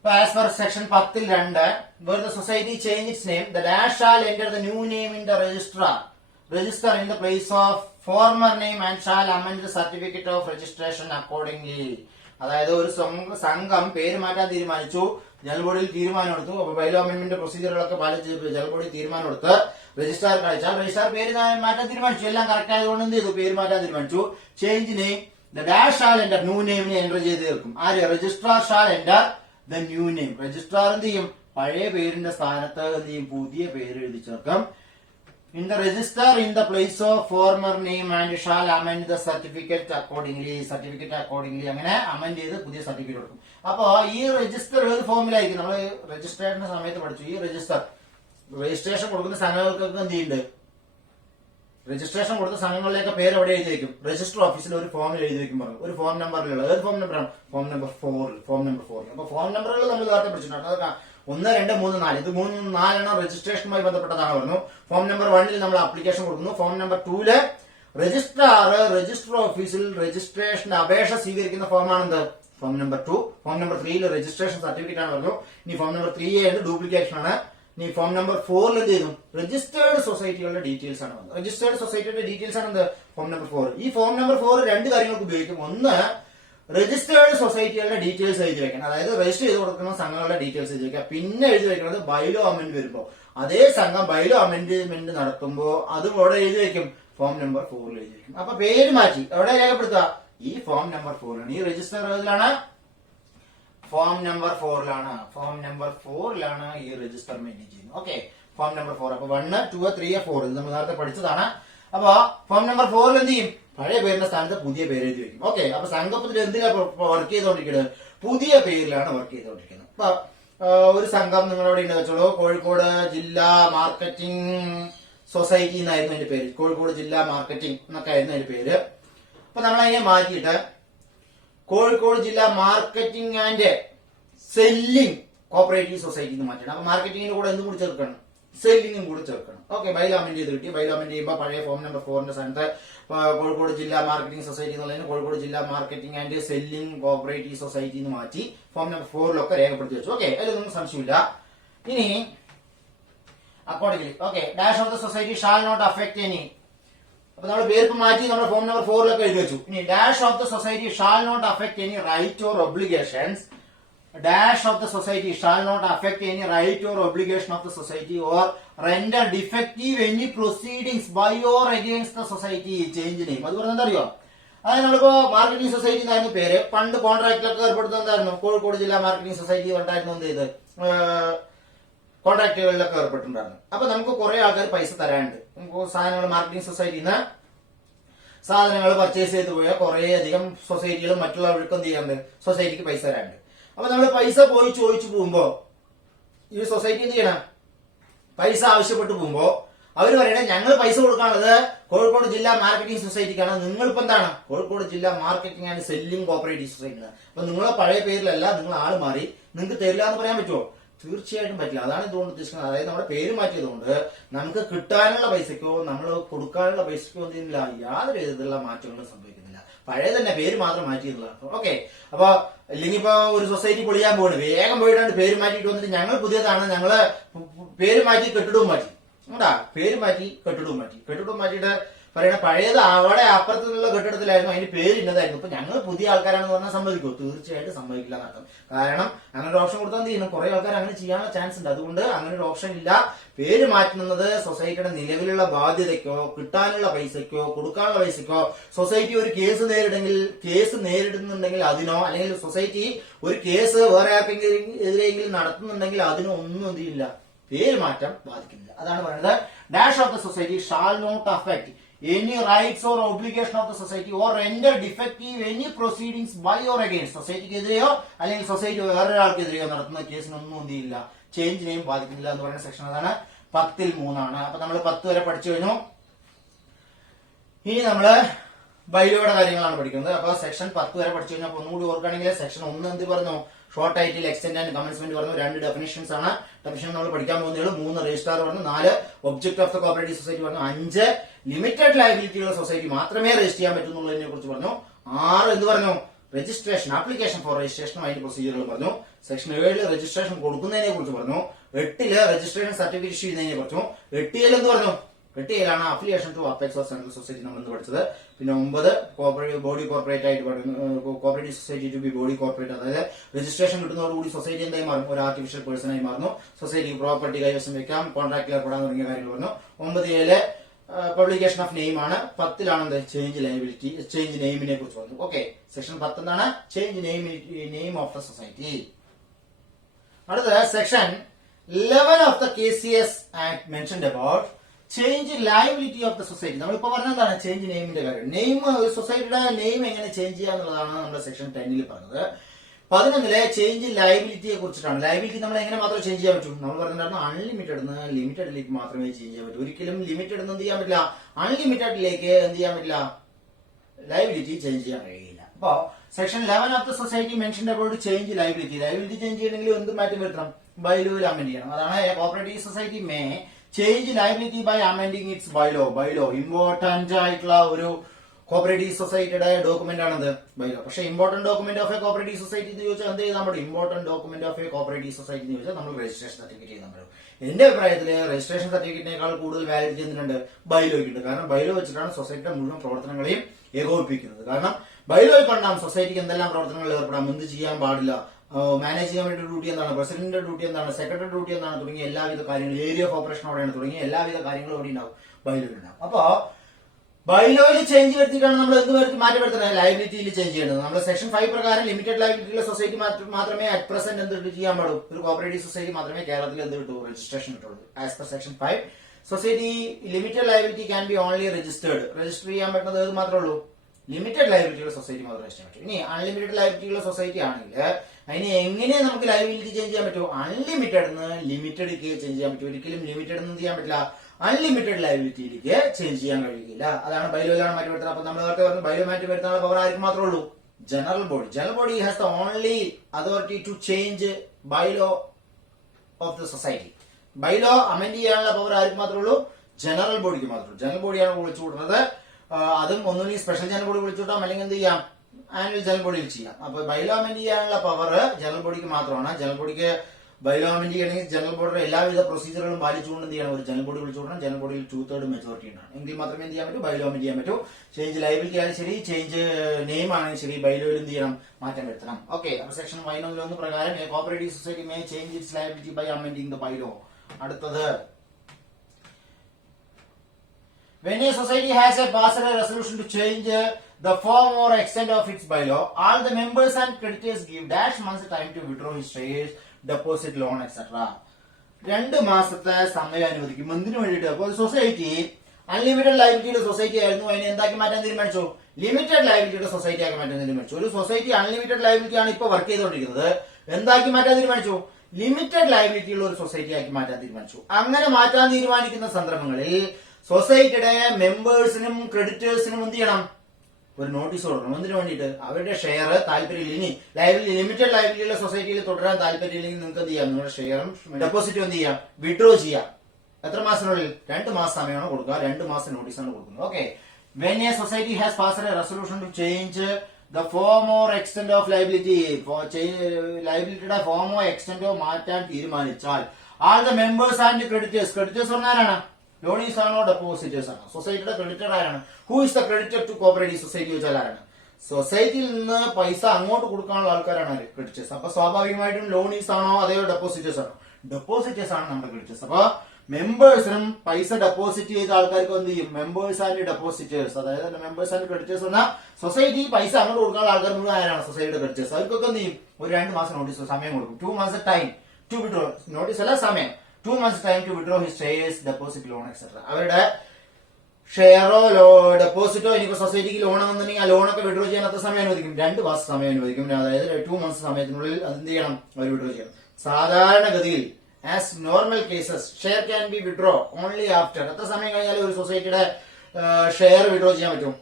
as per section 10(2), where the society change its name, the dash shall enter the new name in the register in the place of former name and shall amend the certificate of registration accordingly. അതായത് ഒരു സംഘം പേര് മാറ്റാൻ തീരുമാനിച്ചു, general ബോഡിയിൽ തീരുമാനമെടുത്തു. അപ്പൊ bylaw amendment പ്രൊസീജിയറുകളൊക്കെ പാലിച്ച് ജനറൽ ബോഡി തീരുമാനമെടുത്ത് രജിസ്ട്രാർ കഴിച്ചാൽ രജിസ്ട്രാർ പേര് മാറ്റാൻ തീരുമാനിച്ചു. എല്ലാം കറക്റ്റ് ആയതുകൊണ്ട് എന്ത് ചെയ്തു? പേര് മാറ്റാൻ തീരുമാനിച്ചു. Change name, the dash shall enter, new നെയിമിനെ എൻ്റർ ചെയ്ത് തീർക്കും. ആര്? Registrar shall enter the new name. Registrar എന്ത് ചെയ്യും? പഴയ പേരിന്റെ സ്ഥാനത്ത് എന്ത് ചെയ്യും? പുതിയ പേര് എഴുതി ചേർക്കും. In the register in the place of former name and shall amend the certificate accordingly. അങ്ങനെ അമെന്റ് ചെയ്ത് പുതിയ സർട്ടിഫിക്കറ്റ് കൊടുക്കും. അപ്പൊ ഈ രജിസ്റ്റർ ഏത് ഫോമിലായിരിക്കും? നമ്മൾ രജിസ്ട്രേഷന്റെ സമയത്ത് പഠിച്ചു. ഈ രജിസ്ട്രേഷൻ കൊടുക്കുന്ന സംഘങ്ങൾക്കൊക്കെ എന്ത് ചെയ്യുന്നുണ്ട്? രജിസ്ട്രേഷൻ കൊടുത്ത സംഘങ്ങളിലേക്ക് പേര് എവിടെ എഴുതി വയ്ക്കും? രജിസ്റ്റർ ഓഫീസിൽ ഒരു ഫോമിൽ എഴുതി വയ്ക്കും പറഞ്ഞു. ഒരു ഫോം നമ്പറിലുള്ള ഏത് ഫോം നമ്പറാണ്? Form number 4. അപ്പൊ ഫോം നമ്പറുകൾ നമ്മൾ നേരത്തെ പഠിച്ചിട്ടുണ്ട്. 1, 2, 3, 4 ഇത് 3, 4 രജിസ്ട്രേഷനുമായി ബന്ധപ്പെട്ടതാണ് പറഞ്ഞു. ഫോം നമ്പർ 1 നമ്മൾ ആപ്ലിക്കേഷൻ കൊടുക്കുന്നു. ഫോം നമ്പർ 2 രജിസ്ട്രാർ രജിസ്റ്റർ ഓഫീസിൽ രജിസ്ട്രേഷന്റെ അപേക്ഷ സ്വീകരിക്കുന്ന ഫോമാണെന്ത് form number 2. Form number 3 registration certificate ആണ് പറഞ്ഞു. ഇനി ഫോം നമ്പർ 3 ഡ്യൂപ്ലിക്കേഷൻ ആണ്. ഇനി ഫോം നമ്പർ 4 എന്ത് ചെയ്യുന്നു രജിസ്റ്റേർഡ് സൊസൈറ്റികളുടെ ഡീറ്റെയിൽസ് ആണ് വന്നത്. രജിസ്റ്റേർഡ് സൊസൈറ്റിയുടെ ഡീറ്റെയിൽസ് ആണ് എന്ത് ഫോം നമ്പർ 4. ഈ ഫോം നമ്പർ 4 രണ്ട് കാര്യങ്ങൾക്ക് ഉപയോഗിക്കും. ഒന്ന്, രജിസ്റ്റേർഡ് സൊസൈറ്റികളുടെ ഡീറ്റെയിൽസ് എഴുതി വെക്കണം, അതായത് രജിസ്റ്റർ ചെയ്ത് കൊടുക്കുന്ന സംഘങ്ങളുടെ ഡീറ്റെയിൽസ് എഴുതി വെക്കുക. പിന്നെ എഴുതി വെക്കുന്നത് ബൈലോ അമെന്റ് വരുമ്പോൾ അതേ സംഘം ബൈലോ അമെന്റ്മെന്റ് നടത്തുമ്പോൾ അതും ഇവിടെ എഴുതി വെക്കും ഫോം നമ്പർ 4 എഴുതി വെക്കും. അപ്പൊ പേര് മാറ്റി എവിടെ രേഖപ്പെടുത്തുക ഈ ഫോം നമ്പർ 4 ആണ്. ഈ രജിസ്റ്റർ ഏതിലാണ് ഫോം നമ്പർ 4ലാണ്. ഫോം നമ്പർ 4ലാണ് ഈ രജിസ്റ്റർ മെയിൻറ്റെയിൻ ചെയ്യുന്നത്. Okay, form number 4. അപ്പൊ 1, 2, 3, 4 ഇത് നമ്മൾ നേരത്തെ പഠിച്ചതാണ്. അപ്പൊ ഫോം നമ്പർ 4 എന്ത് ചെയ്യും പഴയ പേരിന്റെ സ്ഥാനത്ത് പുതിയ പേര് എഴുതി വെക്കും. ഓക്കെ, അപ്പൊ സംഘത്തിൽ എന്തിനാണ് വർക്ക് ചെയ്തുകൊണ്ടിരിക്കുന്നത് പുതിയ പേരിലാണ് വർക്ക് ചെയ്തുകൊണ്ടിരിക്കുന്നത്. അപ്പൊ ഒരു സംഘം നിങ്ങളവിടെ ഉണ്ട് വെച്ചോളൂ, കോഴിക്കോട് ജില്ലാ മാർക്കറ്റിംഗ് സൊസൈറ്റി എന്നായിരുന്നു അതിന്റെ പേര്. കോഴിക്കോട് ജില്ലാ മാർക്കറ്റിംഗ് എന്നൊക്കെ ആയിരുന്നു അതിന്റെ പേര്. അപ്പൊ നമ്മൾ അതിനെ മാറ്റിയിട്ട് കോഴിക്കോട് ജില്ലാ marketing and selling cooperative society എന്ന് മാറ്റണം. അപ്പൊ മാർക്കറ്റിംഗിന്റെ കൂടെ എന്തും കൂടി ചേർക്കണം സെല്ലിംഗും കൂടി ചേർക്കണം. ഓക്കെ, ബൈലോ അമെന്റ് ചെയ്ത് കിട്ടി. ബൈലോ അമെന്റ് ചെയ്യുമ്പോൾ പഴയ ഫോം നമ്പർ 4ന്റെ സ്ഥാനത്ത് കോഴിക്കോട് ജില്ലാ മാർക്കറ്റിംഗ് സൊസൈറ്റി എന്നുള്ളതിന് കോഴിക്കോട് ജില്ലാ marketing and selling cooperative society എന്ന് മാറ്റി ഫോം നമ്പർ 4ലൊക്കെ രേഖപ്പെടുത്തി വെച്ചു. ഓക്കെ, അതിലൊന്നും സംശയമില്ല. ഇനി accordingly okay dash of the society shall not affect any. അപ്പൊ നമ്മൾ പേര് മാറ്റി നമ്മുടെ ഫോം നമ്പർ 4ലൊക്കെ എഴുതി വെച്ചു. ഇനി dash of the society shall not affect any right or obligations. Dash of the society shall not affect any right or obligation of the society or render defective any proceedings by or against the society. Change name. അത് പറഞ്ഞാൽ എന്താ അറിയോ, അതായത് നമ്മളിപ്പോ marketing society എന്നായിരുന്നു പേര്. പണ്ട് കോൺട്രാക്റ്റിലൊക്കെ ഏർപ്പെടുത്തുന്ന എന്തായിരുന്നു കോഴിക്കോട് ജില്ലാ മാർക്കറ്റിംഗ് സൊസൈറ്റി ഉണ്ടായിരുന്നു. എന്ത് ചെയ്ത് കോൺട്രാക്റ്റുകളിലൊക്കെ ഏർപ്പെട്ടിട്ടുണ്ടായിരുന്നു. അപ്പൊ നമുക്ക് കുറെ ആൾക്കാർ പൈസ തരാനുണ്ട്. സാധനങ്ങൾ മാർക്കറ്റിംഗ് സൊസൈറ്റിയിൽ നിന്ന് സാധനങ്ങൾ പർച്ചേസ് ചെയ്ത് പോയാൽ കുറെ അധികം സൊസൈറ്റികളും മറ്റുള്ളവർക്കും എന്ത് ചെയ്യാറുണ്ട് സൊസൈറ്റിക്ക് പൈസ തരാനുണ്ട്. അപ്പൊ നമ്മൾ പൈസ പോയി ചോദിച്ചു പോകുമ്പോ ഈ സൊസൈറ്റി എന്ത് ചെയ്യണം പൈസ ആവശ്യപ്പെട്ട് പോകുമ്പോ അവർ പറയണേ ഞങ്ങൾ പൈസ കൊടുക്കാനുള്ളത് കോഴിക്കോട് ജില്ലാ മാർക്കറ്റിംഗ് സൊസൈറ്റിക്കാണ്. നിങ്ങളിപ്പോ എന്താണ് കോഴിക്കോട് ജില്ലാ മാർക്കറ്റിംഗ് ആൻഡ് സെല്ലിംഗ് കോപ്പറേറ്റീവ് സൊസൈറ്റിയാണ്. അപ്പൊ നിങ്ങളെ പഴയ പേരിലല്ല, നിങ്ങൾ ആള് മാറി, നിങ്ങൾക്ക് തരില്ല എന്ന് പറയാൻ പറ്റുമോ? തീർച്ചയായിട്ടും പറ്റില്ല. അതാണ് ഇതുകൊണ്ട് ഉദ്ദേശിക്കുന്നത്. അതായത് നമ്മുടെ പേര് മാറ്റിയതുകൊണ്ട് നമുക്ക് കിട്ടാനുള്ള പൈസക്കോ നമ്മൾ കൊടുക്കാനുള്ള പൈസക്കോ എന്തില്ല യാതൊരു വിധത്തിലുള്ള മാറ്റങ്ങളും സംഭവിക്കുന്നില്ല. പഴയ തന്നെ പേര് മാത്രം മാറ്റിയതുള്ളതാണ്. ഓക്കെ, അപ്പൊ അല്ലെങ്കിൽ ഇപ്പൊ ഒരു സൊസൈറ്റി പൊളിയാൻ പോകണം, വേഗം പോയിട്ടാണ് പേര് മാറ്റിയിട്ട് വന്നിട്ട് ഞങ്ങൾ പുതിയതാണ്, ഞങ്ങള് പേര് മാറ്റി കെട്ടിടവും മാറ്റി. ഉണ്ടാ പേര് മാറ്റി കെട്ടിടവും മാറ്റിയിട്ട് പറയണ പഴയത് അവിടെ അപ്പുറത്തുള്ള കെട്ടിടത്തിലായിരുന്നു, അതിന് പേര് ഇന്നതായിരുന്നു. ഇപ്പൊ ഞങ്ങൾ പുതിയ ആൾക്കാരാണെന്ന് പറഞ്ഞാൽ സമ്മതിക്കുമോ? തീർച്ചയായിട്ടും സമ്മതിക്കില്ല എന്നർത്ഥം. കാരണം അങ്ങനെ ഒരു ഓപ്ഷൻ കൊടുത്താൽ എന്ത് ചെയ്യുന്നു കുറെ ആൾക്കാർ അങ്ങനെ ചെയ്യാനുള്ള ചാൻസ് ഉണ്ട്. അതുകൊണ്ട് അങ്ങനെ ഒരു ഓപ്ഷൻ ഇല്ല. പേര് മാറ്റുന്നത് സൊസൈറ്റിയുടെ നിലവിലുള്ള ബാധ്യതയ്ക്കോ കിട്ടാനുള്ള പൈസയ്ക്കോ കൊടുക്കാനുള്ള പൈസയ്ക്കോ സൊസൈറ്റി ഒരു കേസ് നേരിടുന്നുണ്ടെങ്കിൽ അതിനോ, അല്ലെങ്കിൽ സൊസൈറ്റി ഒരു കേസ് വേറെ ആർക്കെങ്കിലും എതിരെയെങ്കിലും നടത്തുന്നുണ്ടെങ്കിൽ അതിനോ ഒന്നും എന്ത് ചെയ്യില്ല, പേര് മാറ്റം ബാധിക്കുന്നില്ല. അതാണ് പറയുന്നത് dash of the society shall not affect any rights or obligation of the society or render defective any proceedings by or against. സൊസൈറ്റിക്കെതിരെയോ അല്ലെങ്കിൽ സൊസൈറ്റി വേറൊരാൾക്കെതിരെയോ നടത്തുന്ന കേസിനൊന്നും എന്ത് ചെയ്യില്ല, ചേഞ്ച് നെയിം ബാധിക്കുന്നില്ല എന്ന് പറയുന്ന സെക്ഷൻ അതാണ് 10ൽ 3. അപ്പൊ നമ്മൾ 10 വരെ പഠിച്ചു കഴിഞ്ഞു. ഇനി നമ്മള് ബൈലോയുടെ കാര്യങ്ങളാണ് പഠിക്കുന്നത്. അപ്പൊ സെക്ഷൻ 10 വരെ പഠിച്ചു കഴിഞ്ഞാൽ ഒന്നുകൂടി ഓർക്കുകയാണെങ്കിൽ സെക്ഷൻ 1 എന്ത് പറഞ്ഞു, short title extend and commencement പറഞ്ഞു. 2 ഡെഫിനിഷൻസ് ആണ്. ഡെഫിനിഷൻ നമ്മൾ പഠിക്കാൻ പോകുന്നേ 3 രജിസ്ട്രാർ പറഞ്ഞു. 4 object of the cooperative society പറഞ്ഞു. 5 ലിമിറ്റഡ് ലയബിലിറ്റിയുള്ള സൊസൈറ്റി മാത്രമേ രജിസ്റ്റർ ചെയ്യാൻ പറ്റുന്നുള്ളതിനെ കുറിച്ച് പറഞ്ഞു. 6 എന്ത് പറഞ്ഞു, രജിസ്ട്രേഷൻ ആപ്ലിക്കേഷൻ ഫോർ രജിസ്ട്രേഷനും അതിന്റെ പ്രൊസീജിയറുകൾ പറഞ്ഞു. സെക്ഷൻ 7 രജിസ്ട്രേഷൻ കൊടുക്കുന്നതിനെ കുറിച്ച് പറഞ്ഞു. 8 രജിസ്ട്രേഷൻ സർട്ടിഫിക്കറ്റ് ഇഷ്യൂ ചെയ്യുന്നതിനെ കുറിച്ചു. 8 എന്ത് പറഞ്ഞു, 8 affiliation to apex or central society നമ്മൾ ഇന്ന് പഠിച്ചത്. പിന്നെ 9 ബോഡി കോർപ്പറേറ്റ് ആയിട്ട് cooperative society to be body corporate, അതായത് രജിസ്ട്രേഷൻ കിട്ടുന്നതോടുകൂടി സൊസൈറ്റി എന്തായി മാറും, ഒരു ആർട്ടിഫിഷ്യൽ പേഴ്സണായി മാറുന്നു. സൊസൈറ്റിക്ക് പ്രോപ്പർട്ടി കൈവശം വെക്കാം, കോൺട്രാക്റ്റിൽ ഏർപ്പെടാൻ തുടങ്ങിയ കാര്യങ്ങൾ പറഞ്ഞു. 9 പബ്ലിക്കേഷൻ ഓഫ് നെയിം ആണ്. 10 എന്ത് ചേഞ്ച് ലയബിലിറ്റി, ചേഞ്ച് നെയിമിനെ കുറിച്ച് പറഞ്ഞു. ഓക്കെ, സെക്ഷൻ 10 എന്താണ്, change name of the society. അടുത്തത് section 11 of the KCS act mentioned about change liability of the society. നമ്മളിപ്പോ പറഞ്ഞ എന്താണ് ചേഞ്ച് നെയിമിന്റെ കാര്യം. നെയിം ഒരു സൊസൈറ്റിയുടെ നെയിം എങ്ങനെ ചേഞ്ച് ചെയ്യുക എന്നുള്ളതാണ് നമ്മുടെ സെക്ഷൻ 10ൽ പറഞ്ഞത്. 11 ചേഞ്ച് ലയബിലിറ്റിയെ കുറിച്ചിട്ടാണ്. ലയബിലിറ്റി നമ്മൾ എങ്ങനെ മാത്രമേ ചേഞ്ച് ചെയ്യാൻ പറ്റൂ, നമ്മൾ പറഞ്ഞിട്ടുണ്ടായിരുന്നു അൺലിമിറ്റഡ് ലിമിറ്റഡിലേക്ക് മാത്രമേ ചേഞ്ച് ചെയ്യാൻ പറ്റൂ. ഒരിക്കലും ലിമിറ്റഡ് എന്ത് ചെയ്യാൻ പറ്റില്ല, അൺലിമിറ്റഡിലേക്ക് എന്ത് ചെയ്യാൻ പറ്റില്ല, ലയബിലിറ്റി ചേഞ്ച് ചെയ്യാൻ കഴിയില്ല. അപ്പോ section 11 of the society mentioned about change liability. Liability change ചെയ്യണമെങ്കിൽ എന്ത് മാറ്റം വരുത്തണം, ബൈലോയിൽ അമെന്റ് ചെയ്യണം. അതാണ് cooperative society may change liability by amending its bylaw important ആയിട്ടുള്ള ഒരു കോപ്പറേറ്റീവ് സൊസൈറ്റിയുടെ ഡോക്യുമെന്റ് ആണത് ബൈലോ. പക്ഷേ important document of a cooperative society എന്ന് ചോദിച്ചാൽ എന്ത് ചെയ്താൽ പറ്റും? Important document of a cooperative society എന്ന് ചോദിച്ചാൽ നമ്മൾ രജിസ്ട്രേഷൻ സർട്ടിഫിക്കറ്റ് ചെയ്താൽ പറ്റും. എന്റെ അഭിപ്രായത്തിൽ രജിസ്ട്രേഷൻ സർട്ടിഫിക്കറ്റിനേക്കാൾ കൂടുതൽ വാലിഡിറ്റി എന്തിനുണ്ട്? ബൈലോയ്ക്കുണ്ട്. കാരണം ബൈലോ വെച്ചിട്ടാണ് സൊസൈറ്റിയുടെ മുഴുവൻ പ്രവർത്തനങ്ങളെയും ഏകോപിപ്പിക്കുന്നത്. കാരണം ബൈലോയിൽ കണ്ടാം സൊസൈറ്റിക്ക് എന്തെല്ലാം പ്രവർത്തനങ്ങളിൽ ഏർപ്പെടാം, എന്ത് ചെയ്യാൻ പാടില്ല, മാനേജിംഗ് കമ്മിറ്റിയുടെ ഡ്യൂട്ടി എന്താണ്, പ്രസിഡന്റിന്റെ ഡ്യൂട്ടി എന്താണ്, സെക്രട്ടറി ഡ്യൂട്ടി എന്താണ് തുടങ്ങിയ എല്ലാവിധ കാര്യങ്ങളും, ഏരിയ ഓഫ് ഓപ്പറേഷൻ അവിടെയാണ് തുടങ്ങിയ എല്ലാവിധ കാര്യങ്ങളും അവിടെ ഉണ്ടാവും, ബൈലോയിലുണ്ടാവും. അപ്പോ ബൈലോയിൽ ചേഞ്ച് വരുത്തിയിട്ടാണ് നമ്മൾ എന്ത് മാറ്റം വരുത്തുന്നത്? ലയബിലിറ്റിയിൽ ചേഞ്ച് ചെയ്യേണ്ടത്. നമ്മൾ സെക്ഷൻ 5 പ്രകാരം ലിമിറ്റഡ് ലയബിലിറ്റിയുള്ള സൊസൈറ്റി മാത്രമേ അറ്റ് പ്രസന്റ് എന്ത് ചെയ്യാൻ പാടും? ഒരു കോപ്പറേറ്റീവ് സൊസൈറ്റി മാത്രമേ കേരളത്തിൽ എന്ത് കിട്ടൂ? രജിസ്ട്രേഷൻ കിട്ടുള്ളൂ. As per section 5 society limited liability can be only registered. Register ചെയ്യാൻ പറ്റുന്നത് ഏത് മാത്രമേ ഉള്ളൂ? ലിമിറ്റഡ് ലയബിലിറ്റിയുള്ള സൊസൈറ്റി മാത്രമേ രജിസ്റ്റർ ചെയ്യാൻ പറ്റൂ. ഇനി അൺലിമിറ്റഡ് ലയബിലിറ്റിയുള്ള സൊസൈറ്റി ആണെങ്കിൽ അതിന് എങ്ങനെ നമുക്ക് ലയബിലിറ്റി ചേഞ്ച് ചെയ്യാൻ പറ്റും? അൺലിമിറ്റഡ് ലിമിറ്റഡിലേക്ക് ചേഞ്ച് ചെയ്യാൻ പറ്റും. ഒരിക്കലും ലിമിറ്റഡ് എന്ന് ചെയ്യാൻ പറ്റില്ല, അൺലിമിറ്റഡ് ലയബിലിറ്റിയിലേക്ക് ചേഞ്ച് ചെയ്യാൻ കഴിയില്ല. അതാണ് ബൈലോയിലാണ് മാറ്റി വരുത്തുന്നത്. അപ്പൊ നമ്മൾ നേരത്തെ പറഞ്ഞു ബൈലോ മാറ്റി വരുത്താനുള്ള പവർ ആർക്ക് മാത്രമേ ഉള്ളൂ? General body has the only authority to change bylaw of the society. Bylaw amend ചെയ്യാനുള്ള പവർ ആർക്ക് മാത്രമേ ഉള്ളൂ? ജനറൽ ബോഡിക്ക് മാത്രമേ ഉള്ളൂ. ജനറൽ ബോഡിയാണ് വിളിച്ചു കൂട്ടുന്നത്. അതും ഒന്നുകിൽ സ്പെഷ്യൽ ജനറൽ ബോഡി വിളിച്ചു കൂട്ടാം, അല്ലെങ്കിൽ എന്ത് ചെയ്യാം? ആനുവൽ ജനറൽ ബോഡിയിൽ ചെയ്യാം. അപ്പൊ ബൈലോ അമെന്റ് ചെയ്യാനുള്ള പവർ ജനറൽ ബോഡിക്ക് മാത്രമാണ്. ജനറൽ ബോഡിക്ക് ബൈലോ അമെന്റ് ചെയ്യണമെങ്കിൽ ജനറൽ ബോഡിയുടെ എല്ലാവിധ പ്രൊസീജിയറുകളും പാലിച്ചുകൊണ്ട് എന്ത് ചെയ്യണം? ഒരു ജനറൽ ബോഡി വിളിച്ചു കൊടുക്കണം. ജനറൽ ബോഡിയിൽ 2/3 മെജോറിറ്റി ഉണ്ടാണ്. എങ്കിൽ മാത്രമേ എന്ത് ചെയ്യാൻ പറ്റൂ? ബൈലോ അമെന്റ് ചെയ്യാൻ പറ്റൂ. ചേഞ്ച് ലയബിലിറ്റി ആയാലും ശരി, ചേഞ്ച് നെയിം ആണെങ്കിൽ ശരി, ബൈലോയിൽ എന്ത് ചെയ്യണം? മാറ്റം വരുത്തണം. ഓക്കെ. അപ്പൊ സെക്ഷൻ 1 പ്രകാരം cooperative society may change its liability by amending the bylaw. അടുത്തത്, when a society has passed a resolution to change the form or extent of its bylaw, all the members and creditors give dash months time to withdraw his shares, deposit, loan, etc. 2 മാസത്തെ സമയം അനുവദിക്കും. എന്തിനു വേണ്ടിയിട്ട്? അപ്പോൾ society unlimited ലയബിലിറ്റിയുടെ society ആയിരുന്നു, അതിനെ എന്താക്കി മാറ്റാൻ തീരുമാനിച്ചു? ലിമിറ്റഡ് ലയബിലിറ്റിയുടെ സൊസൈറ്റി ആക്കി മാറ്റാൻ തീരുമാനിച്ചു. ഒരു സൊസൈറ്റി അൺലിമിറ്റഡ് ലയബിലിറ്റി ആണ് ഇപ്പൊ വർക്ക് ചെയ്തുകൊണ്ടിരിക്കുന്നത്, എന്താക്കി മാറ്റാൻ തീരുമാനിച്ചു? ലിമിറ്റഡ് ലയബിലിറ്റി ഉള്ള ഒരു സൊസൈറ്റി ആക്കി മാറ്റാൻ തീരുമാനിച്ചു. അങ്ങനെ മാറ്റാൻ തീരുമാനിക്കുന്ന സന്ദർഭങ്ങളിൽ സൊസൈറ്റിയുടെ മെമ്പേഴ്സിനും ക്രെഡിറ്റേഴ്സിനും എന്ത് ചെയ്യണം? ഒരു നോട്ടീസ് കൊടുക്കണം. എന്തിനു വേണ്ടിയിട്ട്? അവരുടെ ഷെയർ താല്പര്യമില്ല, ഇനി ലിമിറ്റഡ് ലയബിലിറ്റിയുള്ള സൊസൈറ്റിയിൽ തുടരാൻ താല്പര്യമില്ലെങ്കിൽ നിങ്ങൾക്ക് എന്ത് ചെയ്യാം? നിങ്ങളുടെ ഷെയറും ഡെപ്പോസിറ്റും എന്ത് ചെയ്യാം? വിഡ്രോ ചെയ്യാം. എത്ര മാസത്തിനുള്ളിൽ? 2 മാസം സമയമാണ് കൊടുക്കുക. 2 മാസം നോട്ടീസാണ് കൊടുക്കുന്നത്. Okay. When a society has passed a resolution to change the form or extent of liability, ലയബിലിറ്റിയുടെ ഫോമോ എക്സ്റ്റെന്റോ മാറ്റാൻ തീരുമാനിച്ചാൽ all the members and creditors പറഞ്ഞാലാണ് ലോണീസ് ആണോ ഡെപ്പോസിറ്റേഴ്സ് ആണോ? സൊസൈറ്റിയുടെ ക്രെഡിറ്റർ ആരാണ്? Who is the creditor to cooperative society ചോദിച്ചാൽ ആരാണ്? സൊസൈറ്റിയിൽ നിന്ന് പൈസ അങ്ങോട്ട് കൊടുക്കാനുള്ള ആൾക്കാരാണ് ക്രെഡിറ്റേഴ്സ്. അപ്പൊ സ്വാഭാവികമായിട്ടും ലോണീസ് ആണോ അതെയോ ഡെപ്പോസിറ്റേഴ്സ് ആണോ? ഡെപ്പോസിറ്റേഴ്സ് ആണ് നമ്മുടെ ക്രെഡിറ്റേഴ്സ്. അപ്പൊ മെമ്പേഴ്സിനും പൈസ ഡെപ്പോസിറ്റ് ചെയ്ത ആൾക്കാർക്ക് എന്ത് ചെയ്യും? മെമ്പേഴ്സ് ആൻഡ് ഡെപ്പോസിറ്റേഴ്സ്, അതായത് മെമ്പേഴ്സ് ആൻഡ് ക്രെഡിറ്റേഴ്സ് എന്നാൽ സൊസൈറ്റി പൈസ അങ്ങോട്ട് കൊടുക്കാനുള്ള ആൾക്കാർ മുഴുവൻ ആരാണ്? സൊസൈറ്റിയുടെ ക്രെഡിറ്റേഴ്സ്. അവർക്കൊക്കെ എന്ത് ചെയ്യും? ഒരു 2 മാസം നോട്ടീസ് സമയം കൊടുക്കും. 2 months time to withdraw. Notice അല്ല, സമയം. 2 months time to withdraw his shares, deposit, loan etcetera. അവരുടെ ഷെയറോ ഡെപ്പോസിറ്റോ ഇനിയിപ്പോ സൊസൈറ്റിക്ക് ലോൺ എന്നുണ്ടെങ്കിൽ ആ ലോണൊക്കെ വിഡ്രോ ചെയ്യാൻ എത്ര സമയം അനുവദിക്കും? 2 മാസം സമയം അനുവദിക്കും. അതായത് 2 months സമയത്തിനുള്ളിൽ അതെന്ത് ചെയ്യണം? അവർ വിഡ്രോ ചെയ്യണം. സാധാരണഗതിയിൽ as normal cases share can be withdraw only after. എത്ര സമയം കഴിഞ്ഞാൽ ഒരു സൊസൈറ്റിയുടെ ഷെയർ വിഡ്രോ ചെയ്യാൻ പറ്റും?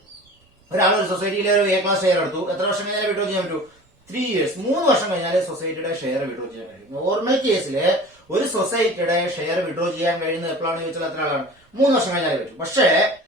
ഒരാൾ ഒരു സൊസൈറ്റിയിലെ ഒരു A ക്ലാസ് ഷെയർ എടുത്തു, എത്ര വർഷം കഴിഞ്ഞാൽ വിഡ്രോ ചെയ്യാൻ പറ്റൂ? 3 years, 3 വർഷം കഴിഞ്ഞാൽ സൊസൈറ്റിയുടെ ഷെയർ വിഡ്രോ ചെയ്യാൻ കഴിയും. നോർമൽ കേസില് ഒരു സൊസൈറ്റിയുടെ ഷെയർ വിഡ്രോ ചെയ്യാൻ കഴിയുന്നത് എപ്പോഴാണ് ചോദിച്ചാൽ എത്ര ആളാണ്? 3 വർഷം കഴിഞ്ഞാലേ പറ്റും. പക്ഷേ